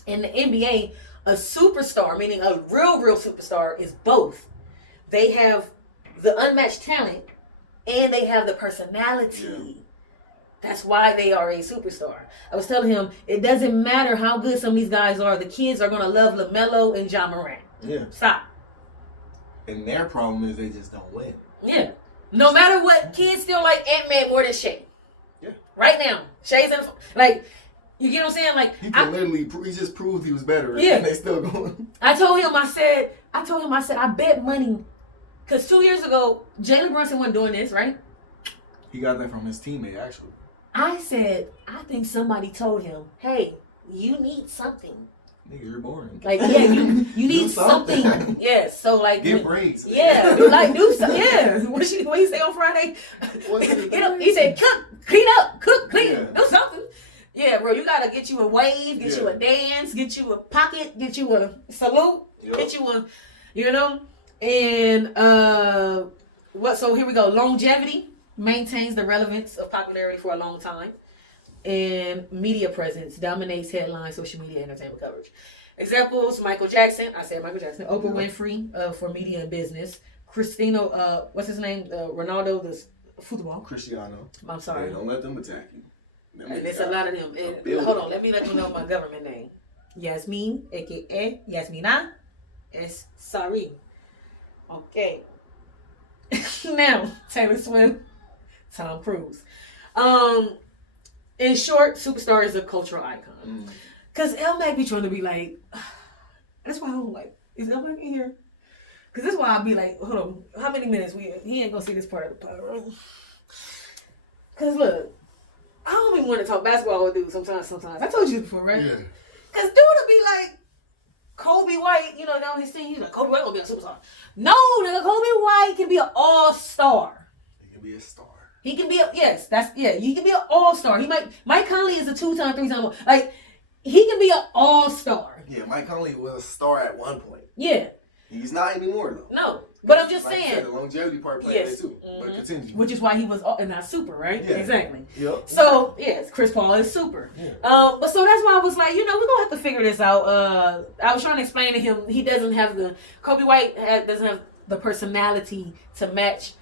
in the NBA, a superstar, meaning a real superstar, is both. They have the unmatched talent and they have the personality. Yeah. That's why they are a superstar. I was telling him, it doesn't matter how good some of these guys are. The kids are going to love LaMelo and Ja Morant. Yeah. Stop. And their problem is they just don't win. Yeah. No matter what, kids still like Ant-Man more than Shay. Yeah. Right now. Shay's in, like, you get what I'm saying? Like, he just proved he was better. Yeah. And they still going. I told him, I said, I bet money. Because 2 years ago, Jalen Brunson wasn't doing this, right? He got that from his teammate, actually. I said, I think somebody told him, hey, you need something. Nigga, you're boring. Like, yeah, you need something. Yeah, so like. Get breaks. Yeah, do something. Yeah. What he say on Friday? He said, clean up, do something. Yeah, bro, you got to get you a wave, get you a dance, get you a pocket, get you a salute, get you a, you know. And so here we go. Longevity. Maintains the relevance of popularity for a long time. And media presence dominates headlines, social media, entertainment coverage. Examples, Michael Jackson. I said Michael Jackson. Oprah Winfrey for media and business. Cristiano, what's his name? Ronaldo, the football. Cristiano. I'm sorry. Hey, don't let them attack you. And there's a lot of them. And hold on, let me let you know my government name. Yasmin, a.k.a. Yasmina S. Sari. Okay. Now, Taylor Swift. Tom Cruise. In short, superstar is a cultural icon. Because LMAC be trying to be like, that's why I don't like, is LMAC in here? Because that's why I'll be like, hold on, how many minutes he ain't gonna see this part of the pod, right? Because look, I don't even want to talk basketball with dudes sometimes. I told you this before, right? Yeah. Because dude will be like, Kobe White, you know, down his team, he's like, Kobe White gonna be a superstar. No, nigga, Kobe White can be an all-star. He can be a star. He can be he can be an all-star. Mike Conley is a 2-time, 3-time, like, he can be an all-star. Yeah, Mike Conley was a star at one point. Yeah. He's not anymore though. No, but I'm just like saying. You said, the longevity part played Yes. it too. But continue. Which is why he was not super, right? Yeah. Exactly. Yep. So yes, Chris Paul is super. Yeah. But so that's why I was like, we're gonna have to figure this out. I was trying to explain to him he doesn't have Kobe White doesn't have the personality to match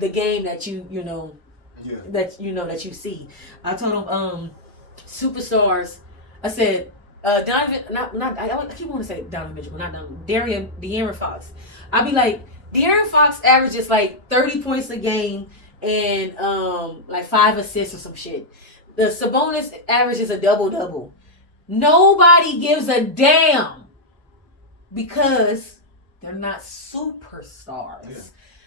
the game that you see. I told him superstars. I said Donovan, I keep wanting to say Donovan Mitchell, but not Donovan. De'Aaron Fox. I'll be like, De'Aaron Fox averages like 30 points a game and like 5 assists or some shit. The Sabonis averages a double-double. Nobody gives a damn because they're not superstars. Yeah.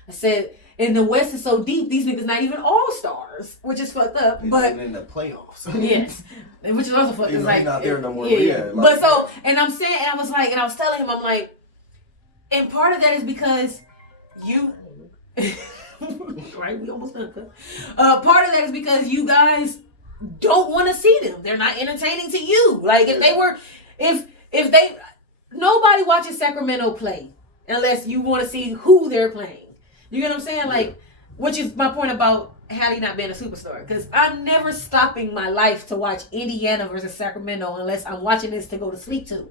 I said, and the West is so deep, these niggas not even all-stars, which is fucked up. But in the playoffs. Yes. Which is also fucked up. It's like, not there no more. Yeah. But so, and I'm saying, and I was telling him, I'm like, and part of that is because you, right? We almost done. Part of that is because you guys don't want to see them. They're not entertaining to you. Like if they were, if they, nobody watches Sacramento play unless you want to see who they're playing. You get what I'm saying? Like, which is my point about Hallie not being a superstar. Because I'm never stopping my life to watch Indiana versus Sacramento unless I'm watching this to go to sleep to.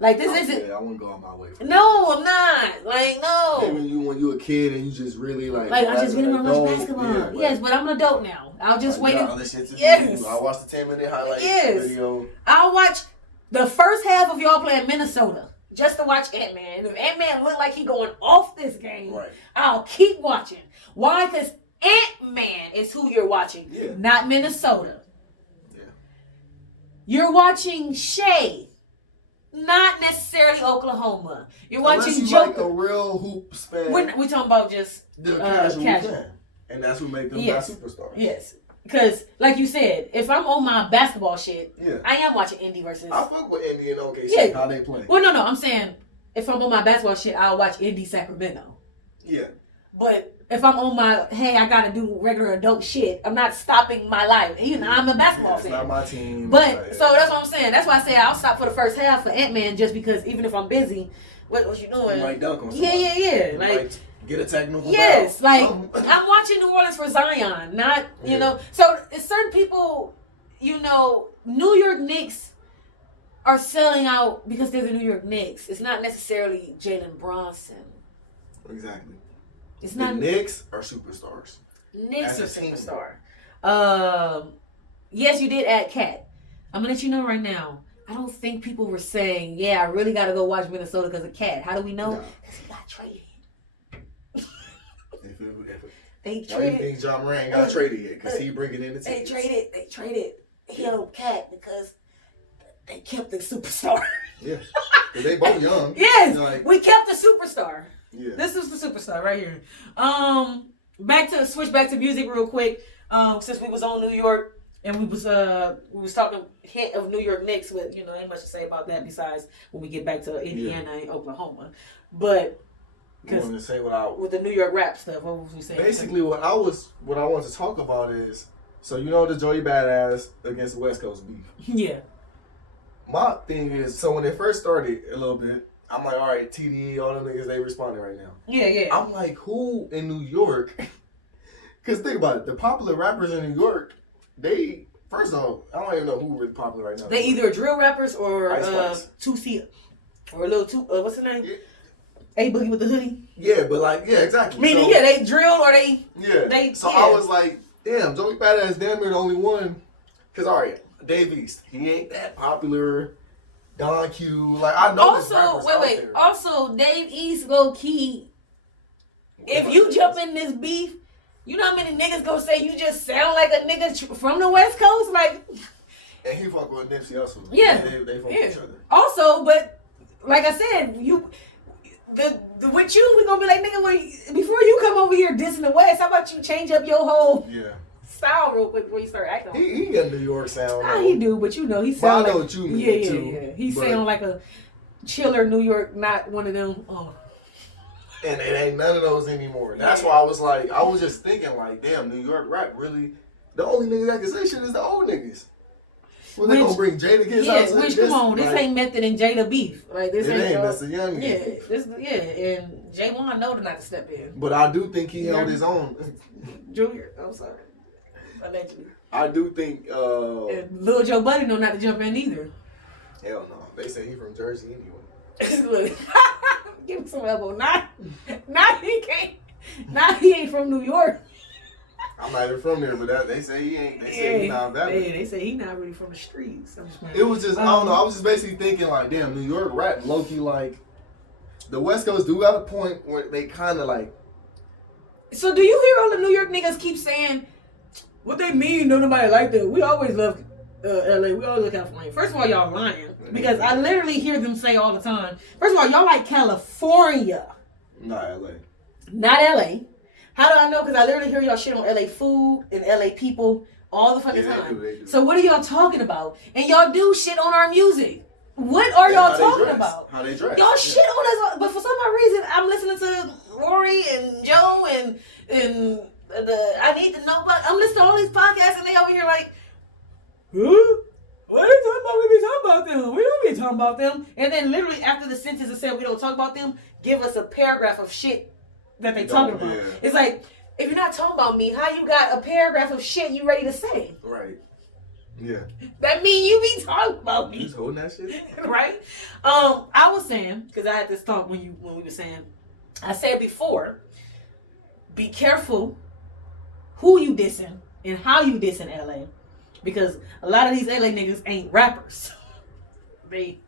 Like, this isn't... I wouldn't go on my way. No, I'm not. Like, no. Hey, when you a kid and you just really like... Like, I just really want to watch basketball. Yeah, yes, but I'm an adult now. I'll just wait. Yes. I'll watch the 10-minute highlight video. I'll watch the first half of y'all playing Minnesota. Just to watch Ant-Man. If Ant-Man look like he going off this game, I'll keep watching. Why? Because Ant-Man is who you're watching, not Minnesota. Yeah. You're watching Shea, not necessarily Oklahoma. You're watching Joker. Like a real hoops fan. We're talking about just the casual fan. And that's what makes them not superstars. Yes. Because, like you said, if I'm on my basketball shit, I am watching Indy versus... I fuck with Indy and OKC, how they play. Well, no, I'm saying, if I'm on my basketball shit, I'll watch Indy Sacramento. Yeah. But if I'm on my, hey, I gotta do regular adult shit, I'm not stopping my life. I'm a basketball fan. It's not my team. But, so that's what I'm saying. That's why I say I'll stop for the first half for Ant-Man, just because even if I'm busy, what you doing? You might dunk on somebody. Yeah. Like... Get a technical yes, foul. like I'm watching New Orleans for Zion, not you know. So certain people, New York Knicks are selling out because they're the New York Knicks. It's not necessarily Jalen Brunson. Exactly. It's not. The Knicks are superstars. Knicks are superstar. Yes, you did add Cat. I'm gonna let you know right now. I don't think people were saying, "Yeah, I really got to go watch Minnesota because of Cat." How do we know? Because he got traded. Why do you think John Moran got traded yet? Because he bringing in the team. They traded him Cat because they kept the superstar. Yeah, because they both young. Yes, we kept the superstar. Yeah, this is the superstar right here. Switch back to music real quick. Since we was on New York and we was talking hint of New York Knicks with ain't much to say about that besides when we get back to Indiana and Oklahoma, but. You want to say with the New York rap stuff, what was we saying? Basically, what I wanted to talk about is, so the Joey Badass against the West Coast beef. Yeah. My thing is, so when it first started a little bit, I'm like, all right, TDE, all them niggas, they responding right now. Yeah. I'm like, who in New York? Because think about it, the popular rappers in New York, they, first off, I don't even know who really popular right now. They either drill rappers or 2C or a little what's the name? Yeah. A Boogie with the hoodie. Yeah, but exactly. Meaning, they drilled or they. Yeah. I was like, damn, Joey Badass damn near the only one. Because, all right, Dave East, he ain't that popular. Don Q, I know this rappers out there. Also, Dave East, low key, if you jump in this beef, you know how many niggas gonna say you just sound like a nigga from the West Coast? And he fuck with Nipsey Hussle. Yeah. They fuck with each other. Also, but, like I said, with you, we gonna be like, nigga, before you come over here dissing the West, how about you change up your whole style real quick before you start acting? He got a New York sound. He do, but he sound like what you mean too. He sound like a chiller New York, not one of them. And it ain't none of those anymore. That's why I was just thinking damn, New York rap really, the only niggas that can say shit is the old niggas. Well, they gonna bring Jada kids out. Yeah, which come on, this ain't Method and Jada beef. Like this ain't. That's a young. And J1 know not to step in. But I do think he held his own. Junior, I'm sorry. Allegedly. I do think. And Lil Joe Buddy know not to jump in either. Hell no, they say he from Jersey anyway. Look, give him some elbow. Not he can't. Not he ain't from New York. I'm not even from there, but they say he ain't. They say he not that. Yeah, they say he not really from the streets. It was just I don't know. I was just basically thinking like, damn, New York rap low key like the West Coast do got a point where they kind of like. So do you hear all the New York niggas keep saying what they mean? Don't nobody like that. We always love LA. We always love California. First of all, y'all lying because I literally hear them say all the time. First of all, y'all like California, Not LA. not LA. How do I know? Because I literally hear y'all shit on LA food and LA people all the fucking time. They do. So what are y'all talking about? And y'all do shit on our music. What are y'all talking about? How they dress. Y'all shit on us, but for some odd reason, I'm listening to Rory and Joe and the I Need to Know. But I'm listening to all these podcasts, and they over here like, huh? What are you talking about? We be talking about them. We don't be talking about them. And then literally after the sentence that said we don't talk about them, give us a paragraph of shit that they talking about. Yeah. It's like, if you're not talking about me, how you got a paragraph of shit you ready to say? Right. Yeah. That mean you be talking about me. You just holding that shit in. Right? I was saying, because I had this thought when we were saying, I said before, be careful who you dissing and how you dissing LA. Because a lot of these LA niggas ain't rappers. They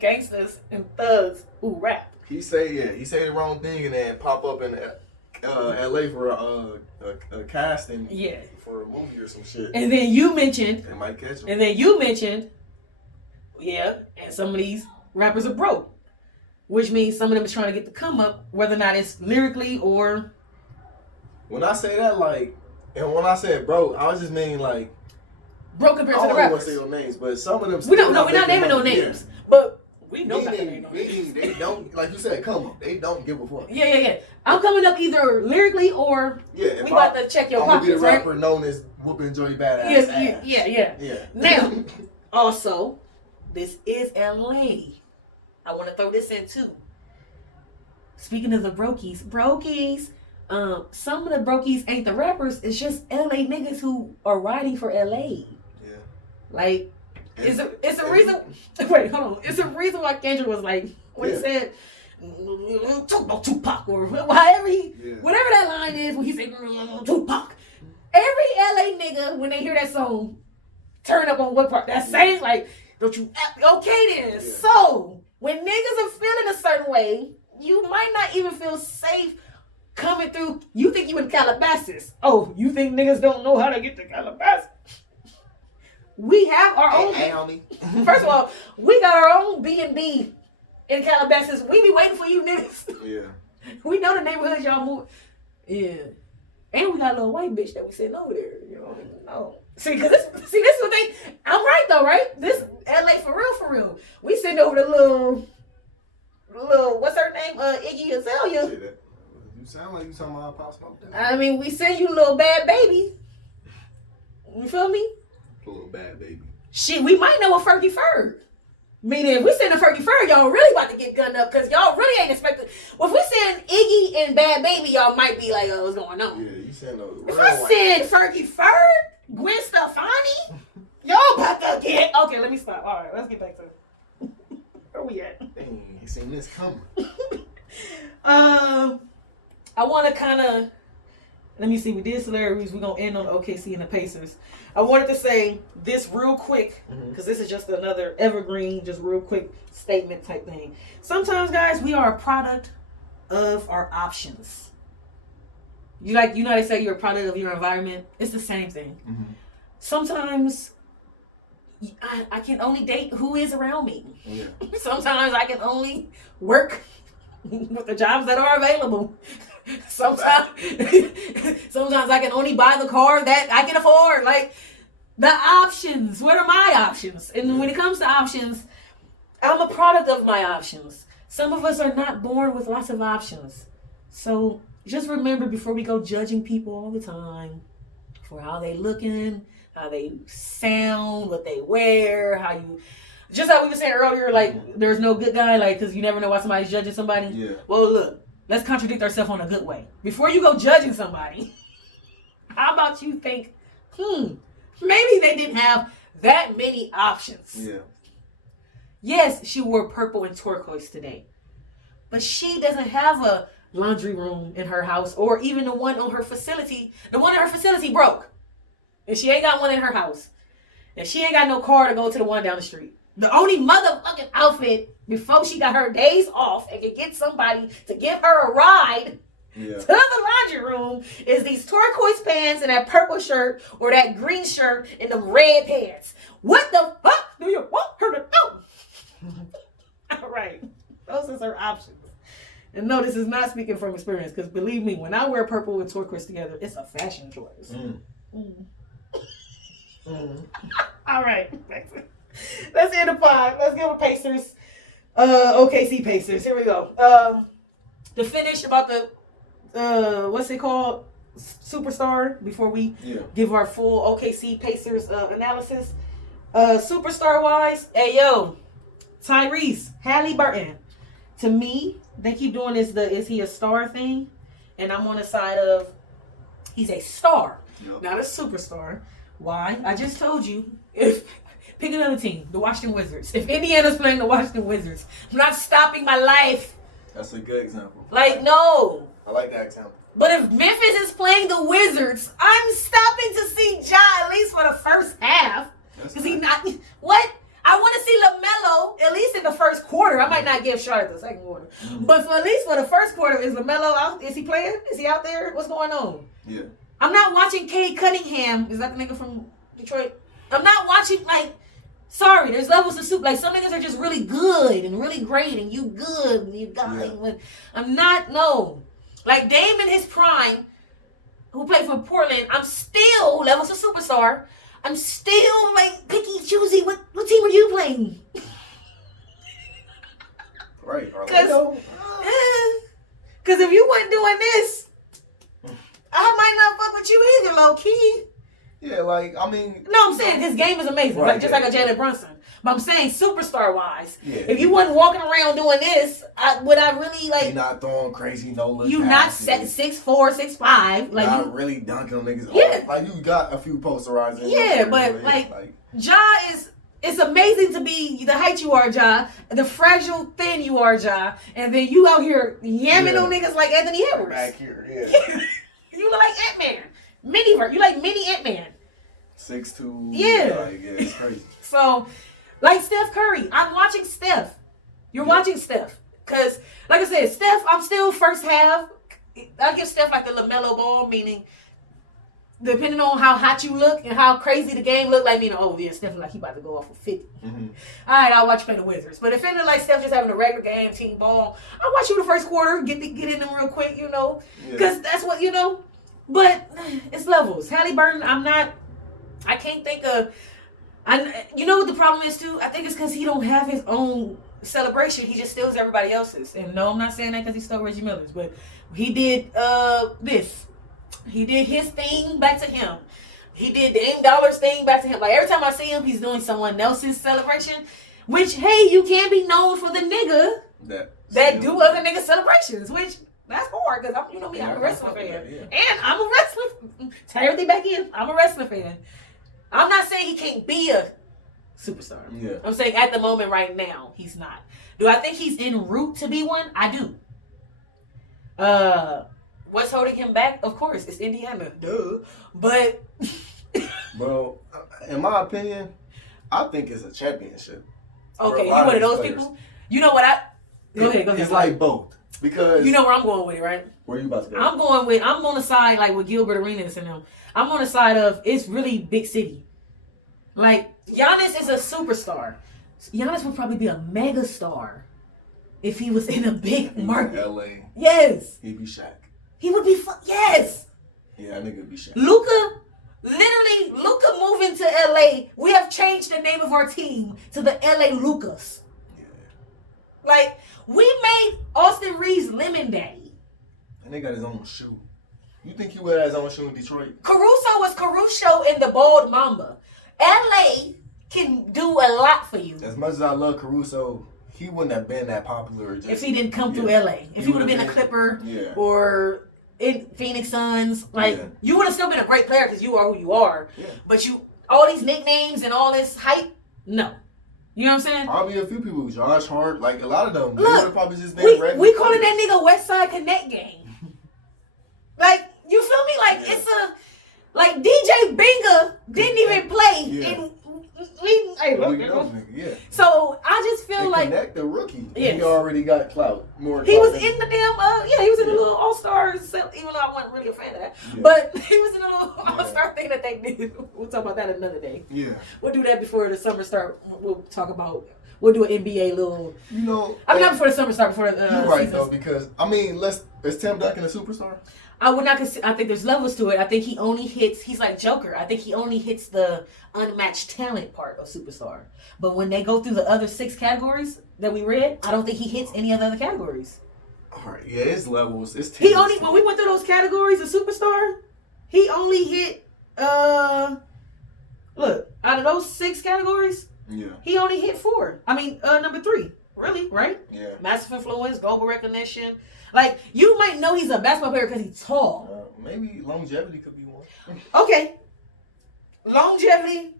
gangsters and thugs who rap. He say the wrong thing and then pop up in LA for a casting for a movie or some shit. And then you mentioned, they might catch him. And then you mentioned, and some of these rappers are broke, which means some of them is trying to get the come up, whether or not it's lyrically or. When I say that, like, and when I said broke, I was just meaning like. Broke compared to the rappers. I don't want to say no names, but some of them. We don't know. We're not naming no names, but. We know they don't, like you said, come up. They don't give a fuck. Yeah. I'm coming up either lyrically or we about to check your pockets, I'm gonna be the rapper known as Whoopin' Joy Badass ass. Yeah. Now, also, this is LA. I want to throw this in too. Speaking of the brokies, some of the brokies ain't the rappers. It's just LA niggas who are riding for LA. Yeah. Like. It's a reason. Wait, hold on. It's a reason why Kendrick was like when he said talk about Tupac or whatever whatever that line is when he said Tupac. Every LA nigga when they hear that song turn up on what part? That same like don't you okay then? Yeah. So when niggas are feeling a certain way, you might not even feel safe coming through. You think you in Calabasas? Oh, you think niggas don't know how to get to Calabasas? We have our own. Hey, homie. First of all, we got our own B&B in Calabasas. We be waiting for you niggas. Yeah. We know the neighborhoods y'all move. Yeah. And we got a little white bitch that we sitting over there. You don't even know. See, this is what they. I'm right though, right? This LA for real. We sitting over the little. What's her name? Iggy Azalea. You sound like you talking about Pop Smoke. I mean, we send you little bad baby. You feel me? A little bad baby. Shit, we might know a Fergie Ferg. Meaning, if we send a Fergie Ferg, y'all really about to get gunned up because y'all really ain't expecting. Well, if we send Iggy and Bad Baby, y'all might be like, what's going on? Yeah, you send those. If I send Fergie Ferg, Gwen Stefani, y'all about to get. Okay, let me stop. All right, let's get back to where we at. Dang, you seen this coming. I want to kind of. Let me see. We did celebrities. We're going to end on OKC and the Pacers. I wanted to say this real quick because this is just another evergreen, just real quick statement type thing. Sometimes, guys, we are a product of our options. You know how they say you're a product of your environment? It's the same thing. Mm-hmm. Sometimes I can only date who is around me. Yeah. Sometimes I can only work with the jobs that are available. Sometimes I can only buy the car that I can afford. Like the options. What are my options? And when it comes to options, I'm a product of my options. Some of us are not born with lots of options. So just remember before we go judging people all the time for how they looking, how they sound, what they wear, how you. Just how we were saying earlier, like there's no good guy, like because you never know why somebody's judging somebody. Yeah. Well, look, let's contradict ourselves on a good way. Before you go judging somebody, how about you think, maybe they didn't have that many options. Yeah. Yes, she wore purple and turquoise today, but she doesn't have a laundry room in her house, or even the one on her facility. The one in her facility broke, and she ain't got one in her house, and she ain't got no car to go to the one down the street. The only motherfucking outfit before she got her days off and could get somebody to give her a ride to the laundry room is these turquoise pants and that purple shirt or that green shirt and them red pants. What the fuck do you want her to do? All right. Those are her options. And no, this is not speaking from experience, because believe me, when I wear purple and turquoise together, it's a fashion choice. All right. Let's end the pod. Let's give a Pacers. OKC Pacers. Here we go. To finish about the what's it called? Superstar, before we give our full OKC Pacers analysis. Superstar wise, hey yo, Tyrese Halliburton. To me, they keep doing this is he a star thing, and I'm on the side of he's a star, not a superstar. Why? I just told you. If pick another team, the Washington Wizards. If Indiana's playing the Washington Wizards, I'm not stopping my life. That's a good example. Like, no. I like that example. But if Memphis is playing the Wizards, I'm stopping to see Ja at least for the first half. Because he not... What? I want to see LaMelo at least in the first quarter. I might not give Charlotte the second quarter. But at least for the first quarter, is LaMelo out? Is he playing? Is he out there? What's going on? Yeah. I'm not watching Cade Cunningham. Is that the nigga from Detroit? I'm not watching, like... Sorry, there's levels of soup. Like, some niggas are just really good and really great, and you good, and you got it. I'm not, no. Like, Dame in his prime, who played for Portland, I'm still levels of superstar. I'm still, like, picky, choosy. What team are you playing? Right, Orlando. Because if you wasn't doing this, I might not fuck with you either, low-key. Yeah, like, I mean... No, I'm saying his game is amazing. Right, like, just like a Jalen Brunson. But I'm saying superstar-wise, Yeah. if you wasn't walking around doing this, would I really, like... You're not throwing crazy no-look You passes. not 6'4", 6'5". Like, not you, really dunking on niggas. Yeah. Like, you got a few posterizers. Yeah, but, like, Ja is... It's amazing to be the height you are, Ja, the fragile thin you are, Ja, and then you out here yamming on niggas like Anthony Edwards. Back here, yeah. You look like Ant-Man. You like mini Ant-Man. 6'2". Yeah. Like, yeah, it's crazy. So, like Steph Curry, I'm watching Steph. You're watching Steph. Because, like I said, Steph, I'm still first half. I give Steph like the LaMelo ball, meaning depending on how hot you look and how crazy the game look, like, meaning, oh, yeah, Steph look like he about to go off for 50. Mm-hmm. All right, I'll watch you play the Wizards. But if it look like Steph just having a regular game, team ball, I'll watch you the first quarter, get in them real quick, you know. Because that's what, you know. But it's levels. Halliburton, I can't think of... you know what the problem is, too? I think it's because he don't have his own celebration. He just steals everybody else's. And no, I'm not saying that because he stole Reggie Miller's. But he did this. He did his thing back to him. He did Dame Dollar's thing back to him. Like, every time I see him, he's doing someone else's celebration. Which, hey, you can be known for the nigga that do other nigga celebrations. Which... That's hard because I'm a wrestling fan. Yeah. And I'm a wrestling. Tie everything back in. I'm a wrestling fan. I'm not saying he can't be a superstar. Yeah. I'm saying at the moment right now, he's not. Do I think he's en route to be one? I do. What's holding him back? Of course, it's Indiana. Duh. But Bro, in my opinion, I think it's a championship. Okay, you one of those people? You know what Go ahead. It's like both. Because you know where I'm going with it, right? Where you about to go? I'm on the side like with Gilbert Arenas and them. I'm on the side of it's really big city. Like Giannis is a superstar. Giannis would probably be a mega star if he was in a big market. LA. Yes. He'd be Shaq. He would be yes. Yeah, that nigga would be Shaq. Luka moving to LA. We have changed the name of our team to the LA Lucas. Yeah. Like, we made Austin Reeves Lemon Daddy. And they got his own shoe. You think he would have his own shoe in Detroit? Caruso was Caruso in the Bald Mamba. LA can do a lot for you. As much as I love Caruso, he wouldn't have been that popular if he didn't come through LA. If he would have been a Clipper or in Phoenix Suns, you would have still been a great player because you are who you are. Yeah. But all these nicknames and all this hype, no. You know what I'm saying? Probably a few people, Josh Hart, like a lot of them. Look, they would have probably just been we calling that nigga West Side Connect Gang. Like, you feel me? Like, it's like DJ Binga didn't even play. So I just feel like Connect the rookie. He already got clout. He was in the damn he was in the little All-Star, even though I wasn't really a fan of that. Yeah. But he was in the little All-Star thing that they did. We'll talk about that another day. Yeah. We'll do that before the summer start. We'll talk about do an NBA little not before the summer start, before the you're right though, because is Tim Duncan a superstar? I would not consider. I think there's levels to it. I think he only hits. He's like Joker. I think he only hits the unmatched talent part of superstar. But when they go through the other 6 categories that we read, I don't think he hits any of the other categories. All right, yeah, it's levels. It's he only when we went through those categories of superstar, he only hit. Look, out of those 6 categories, he only hit 4. I mean, number 3. Really, right? Yeah. Massive influence, global recognition. Like, you might know he's a basketball player because he's tall. Maybe longevity could be one. Okay. Longevity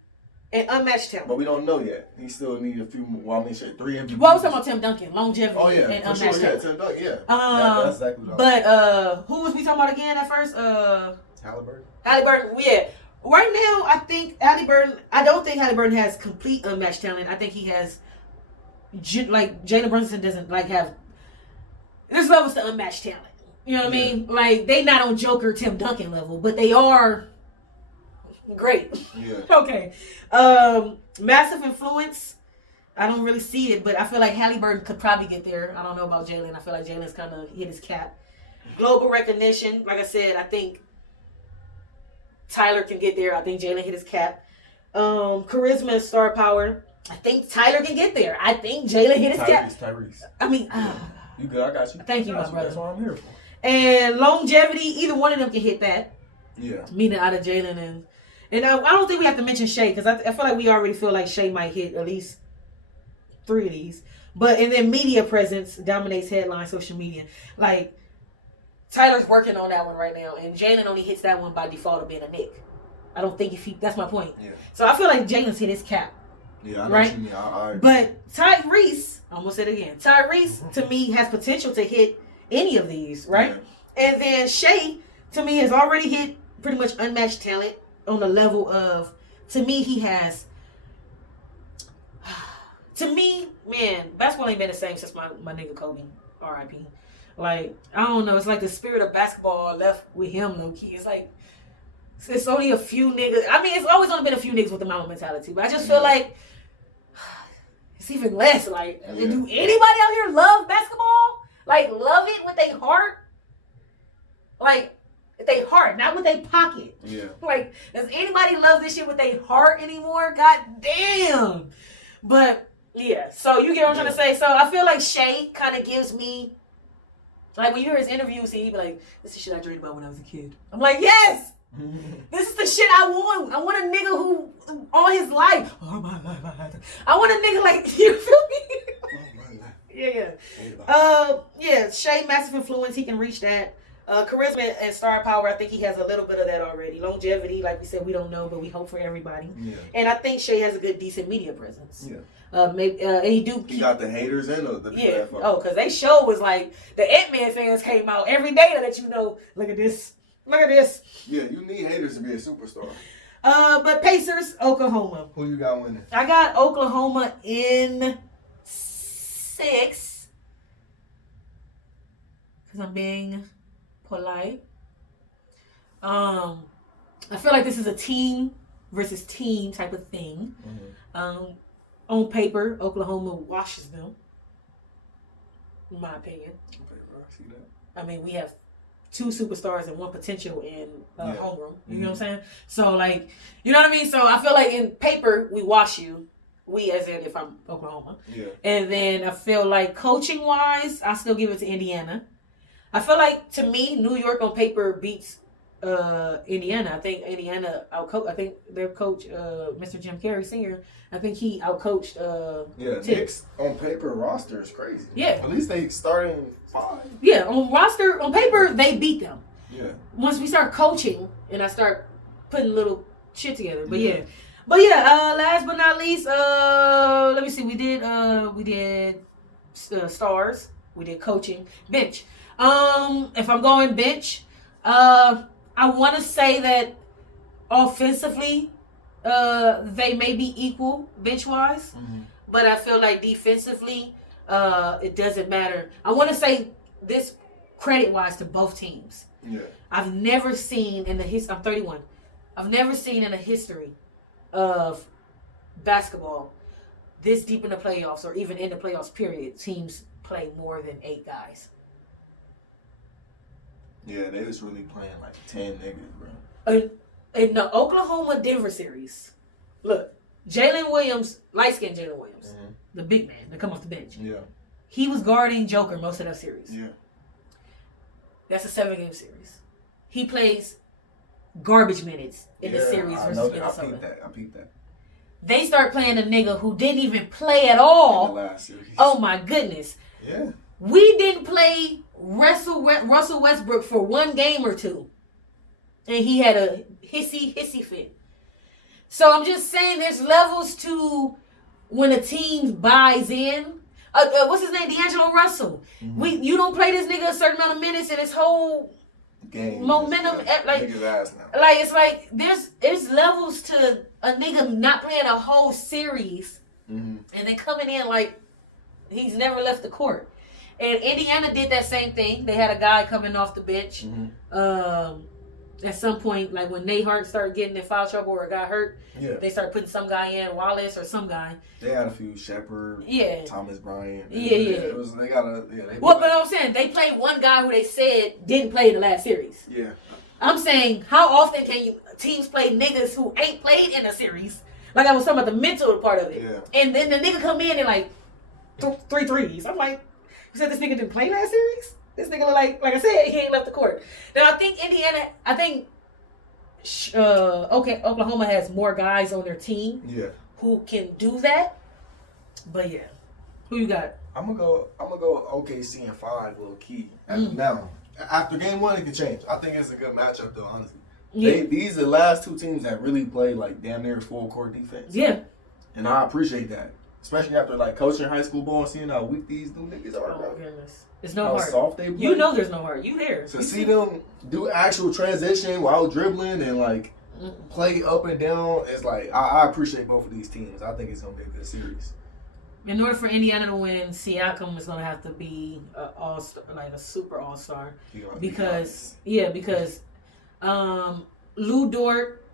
and unmatched talent. But we don't know yet. He still needs a few more. Well, I mean, 3 MVPs. Well, I was talking about Tim Duncan. Longevity and unmatched talent. Yeah, Tim Duncan, yeah. That's exactly what But who was we talking about again at first? Halliburton. Halliburton, yeah. Right now, I think Halliburton, I don't think Halliburton has complete unmatched talent. I think he has, like, Jalen Brunson doesn't, like, have, there's levels to unmatched talent. You know what I mean? Like, they not on Joker Tim Duncan level, but they are great. Yeah. Okay. Massive influence. I don't really see it, but I feel like Halliburton could probably get there. I don't know about Jalen. I feel like Jalen's kind of hit his cap. Global recognition. Like I said, I think Tyler can get there. I think Jalen hit his cap. Charisma and star power. I think Tyler can get there. I think Jalen hit his cap. Tyrese. I mean, you good? I got you. Thank you, my brother. That's what I'm here for. And longevity, either one of them can hit that. Yeah. Meaning out of Jalen and I don't think we have to mention Shea because I feel like we already feel like Shea might hit at least 3 of these. But and then media presence dominates headline social media. Like Tyler's working on that one right now, and Jalen only hits that one by default of being a Knick. I don't think that's my point. Yeah. So I feel like Jalen's hit his cap. Yeah, I know what you mean. I but Tyrese, I'm gonna say it again. Tyrese to me has potential to hit any of these, right? Yeah. And then Shea to me has already hit pretty much unmatched talent on the level of, to me he has. To me, man, basketball ain't been the same since my nigga Kobe, R.I.P. Like, I don't know. It's like the spirit of basketball left with him, low key. It's like, it's only a few niggas. I mean, it's always only been a few niggas with the mama mentality. But I just feel like it's even less. Like, do anybody out here love basketball? Like, love it with their heart? Like, with their heart, not with their pocket. Yeah. Like, does anybody love this shit with their heart anymore? God damn. But, yeah. So, you get what I'm trying to say? So, I feel like Shea kind of gives me, like, when you hear his interviews, he be like, this is shit I dreamed about when I was a kid. I'm like, yes! This is the shit I want. I want a nigga who, all his life, all my life, I want a nigga like, you feel me? Yeah. Shea, massive influence. He can reach that. Charisma and star power, I think he has a little bit of that already. Longevity, like we said, we don't know, but we hope for everybody. Yeah. And I think Shea has a good, decent media presence. Yeah. Maybe and he got the haters and the people. Oh, because they show was like the Ant-Man fans came out every day to let you know. Look at this. Look at this. Yeah, you need haters to be a superstar. But Pacers, Oklahoma. Who you got winning? I got Oklahoma in 6. Because I'm being polite. I feel like this is a team versus team type of thing. Mm-hmm. On paper, Oklahoma washes them. In my opinion. I see that. I mean, we have 2 superstars and 1 potential in homeroom. You know what I'm saying? So, like, you know what I mean? So, I feel like in paper, we wash you. We, as in if I'm Oklahoma. Yeah. And then I feel like coaching-wise, I still give it to Indiana. I feel like, to me, New York on paper beats Indiana. I think Indiana outcoached. I think their coach, Mr. Jim Carrey Sr. I think he outcoached. Knicks on paper roster is crazy. Yeah. At least they starting 5. Yeah, on paper they beat them. Yeah. Once we start coaching and I start putting little shit together, but last but not least, let me see. We did stars. We did coaching, bench. If I'm going bench, I want to say that offensively, they may be equal bench wise, but I feel like defensively, it doesn't matter. I want to say this credit wise to both teams. Yeah. I've never seen in the I'm 31. I've never seen in the history of basketball this deep in the playoffs or even in the playoffs period, teams play more than 8 guys. Yeah, they was really playing like 10 niggas, bro. In the Oklahoma-Denver series, look, Jalen Williams, light-skinned Jalen Williams, the big man that come off the bench. Yeah. He was guarding Joker most of that series. Yeah. That's a 7-game series. He plays garbage minutes in the series versus Minnesota. I peeped that. They start playing a nigga who didn't even play at all. In the last series. Oh my goodness. Yeah. We didn't play Russell Westbrook for 1 game or 2. And he had a hissy fit. So I'm just saying there's levels to when a team buys in. What's his name? D'Angelo Russell. You don't play this nigga a certain amount of minutes and his whole game momentum nigga's ass now. Like it's like there's levels to a nigga not playing a whole series and then coming in like he's never left the court. And Indiana did that same thing. They had a guy coming off the bench. At some point, like when Nate Hart started getting in foul trouble or got hurt, they started putting some guy in, Wallace or some guy. They had a few, Shepard, Thomas Bryant. It was they got a but I'm saying they played one guy who they said didn't play in the last series. Yeah. I'm saying how often can teams play niggas who ain't played in a series? Like I was talking about the mental part of it. Yeah. And then the nigga come in and like 3 threes. I'm like, you said this nigga didn't play last series? This nigga like I said, he ain't left the court. Now I think Oklahoma has more guys on their team who can do that. But yeah, who you got? I'm gonna go OKC and 5 low key. Now after game 1 it could change. I think it's a good matchup though, honestly. Yeah. These are the last 2 teams that really play like damn near full court defense. Yeah. And I appreciate that. Especially after like coaching high school ball and seeing how weak these new niggas are, bro. Oh goodness. It's no how heart. Soft they play. You know there's no heart. You there. To see them do actual transition while dribbling and like play up and down, it's like I appreciate both of these teams. I think it's gonna be a good series. In order for Indiana to win, Siakam is gonna have to be a super all-star. Because Lou Dort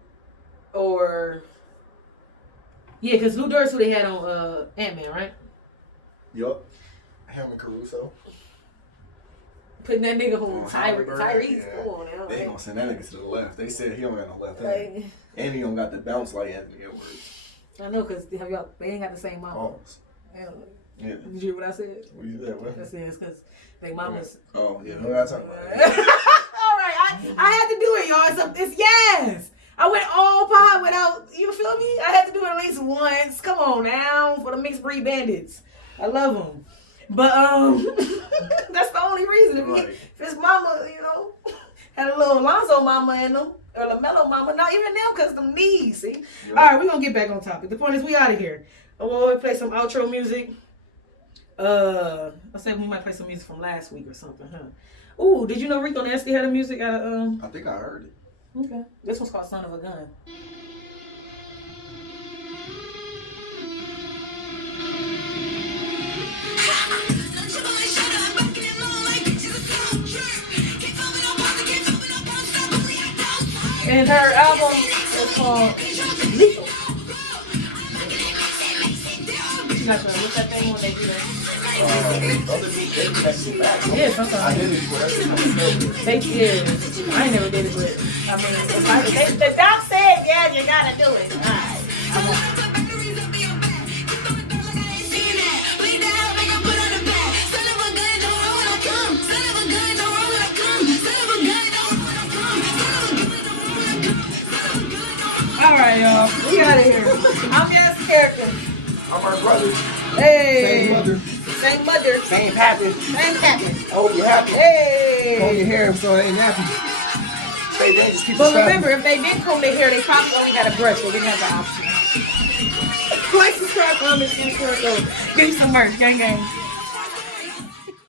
because Lou Dort's who they had on Ant-Man, right? Yup. Him and Caruso. Putting that nigga on Tyrese. Yeah. Come on now. They gonna send that nigga to the left. They said he don't got no left hand. And he don't got the bounce like Anthony Edwards. I know, because they ain't got the same mama. Pause. Yeah. Did you hear what I said? What you said? What? I said it's because they mamas. Oh, yeah. No, that's talking about that. All right. I had to do it, y'all. It's yes. I went all pod without, you feel me? I had to do it at least once. Come on now. For the mixed breed bandits. I love them. But that's the only reason. If his mama, had a little Alonzo mama in them, or LaMelo mama, not even them, because them knees, see? Yeah. All right, we're going to get back on topic. The point is we out of here. We'll play some outro music. I said we might play some music from last week or something, huh? Ooh, did you know Rico Nasty had a music out of, I think I heard it. Okay. This one's called Son of a Gun. And her album is called Lethal. She's not gonna look that thing when they do that. Yeah, sometimes. I did it for They did. I ain't never did it, but I mean, if the doc said, yeah, you gotta do it. All right. I won't. We out of here. I'm Yaz the Character. I'm our brother. Hey. Same mother. Same mother. Same happy. Same happy. I hope you're happy. Hey. Comb your hair so it ain't nappy. Stay dangerous, keep But it remember, if they didn't comb their hair, they probably only got a brush. They didn't have the option. Like, subscribe, comment, and share. Give you some merch. Gang, gang.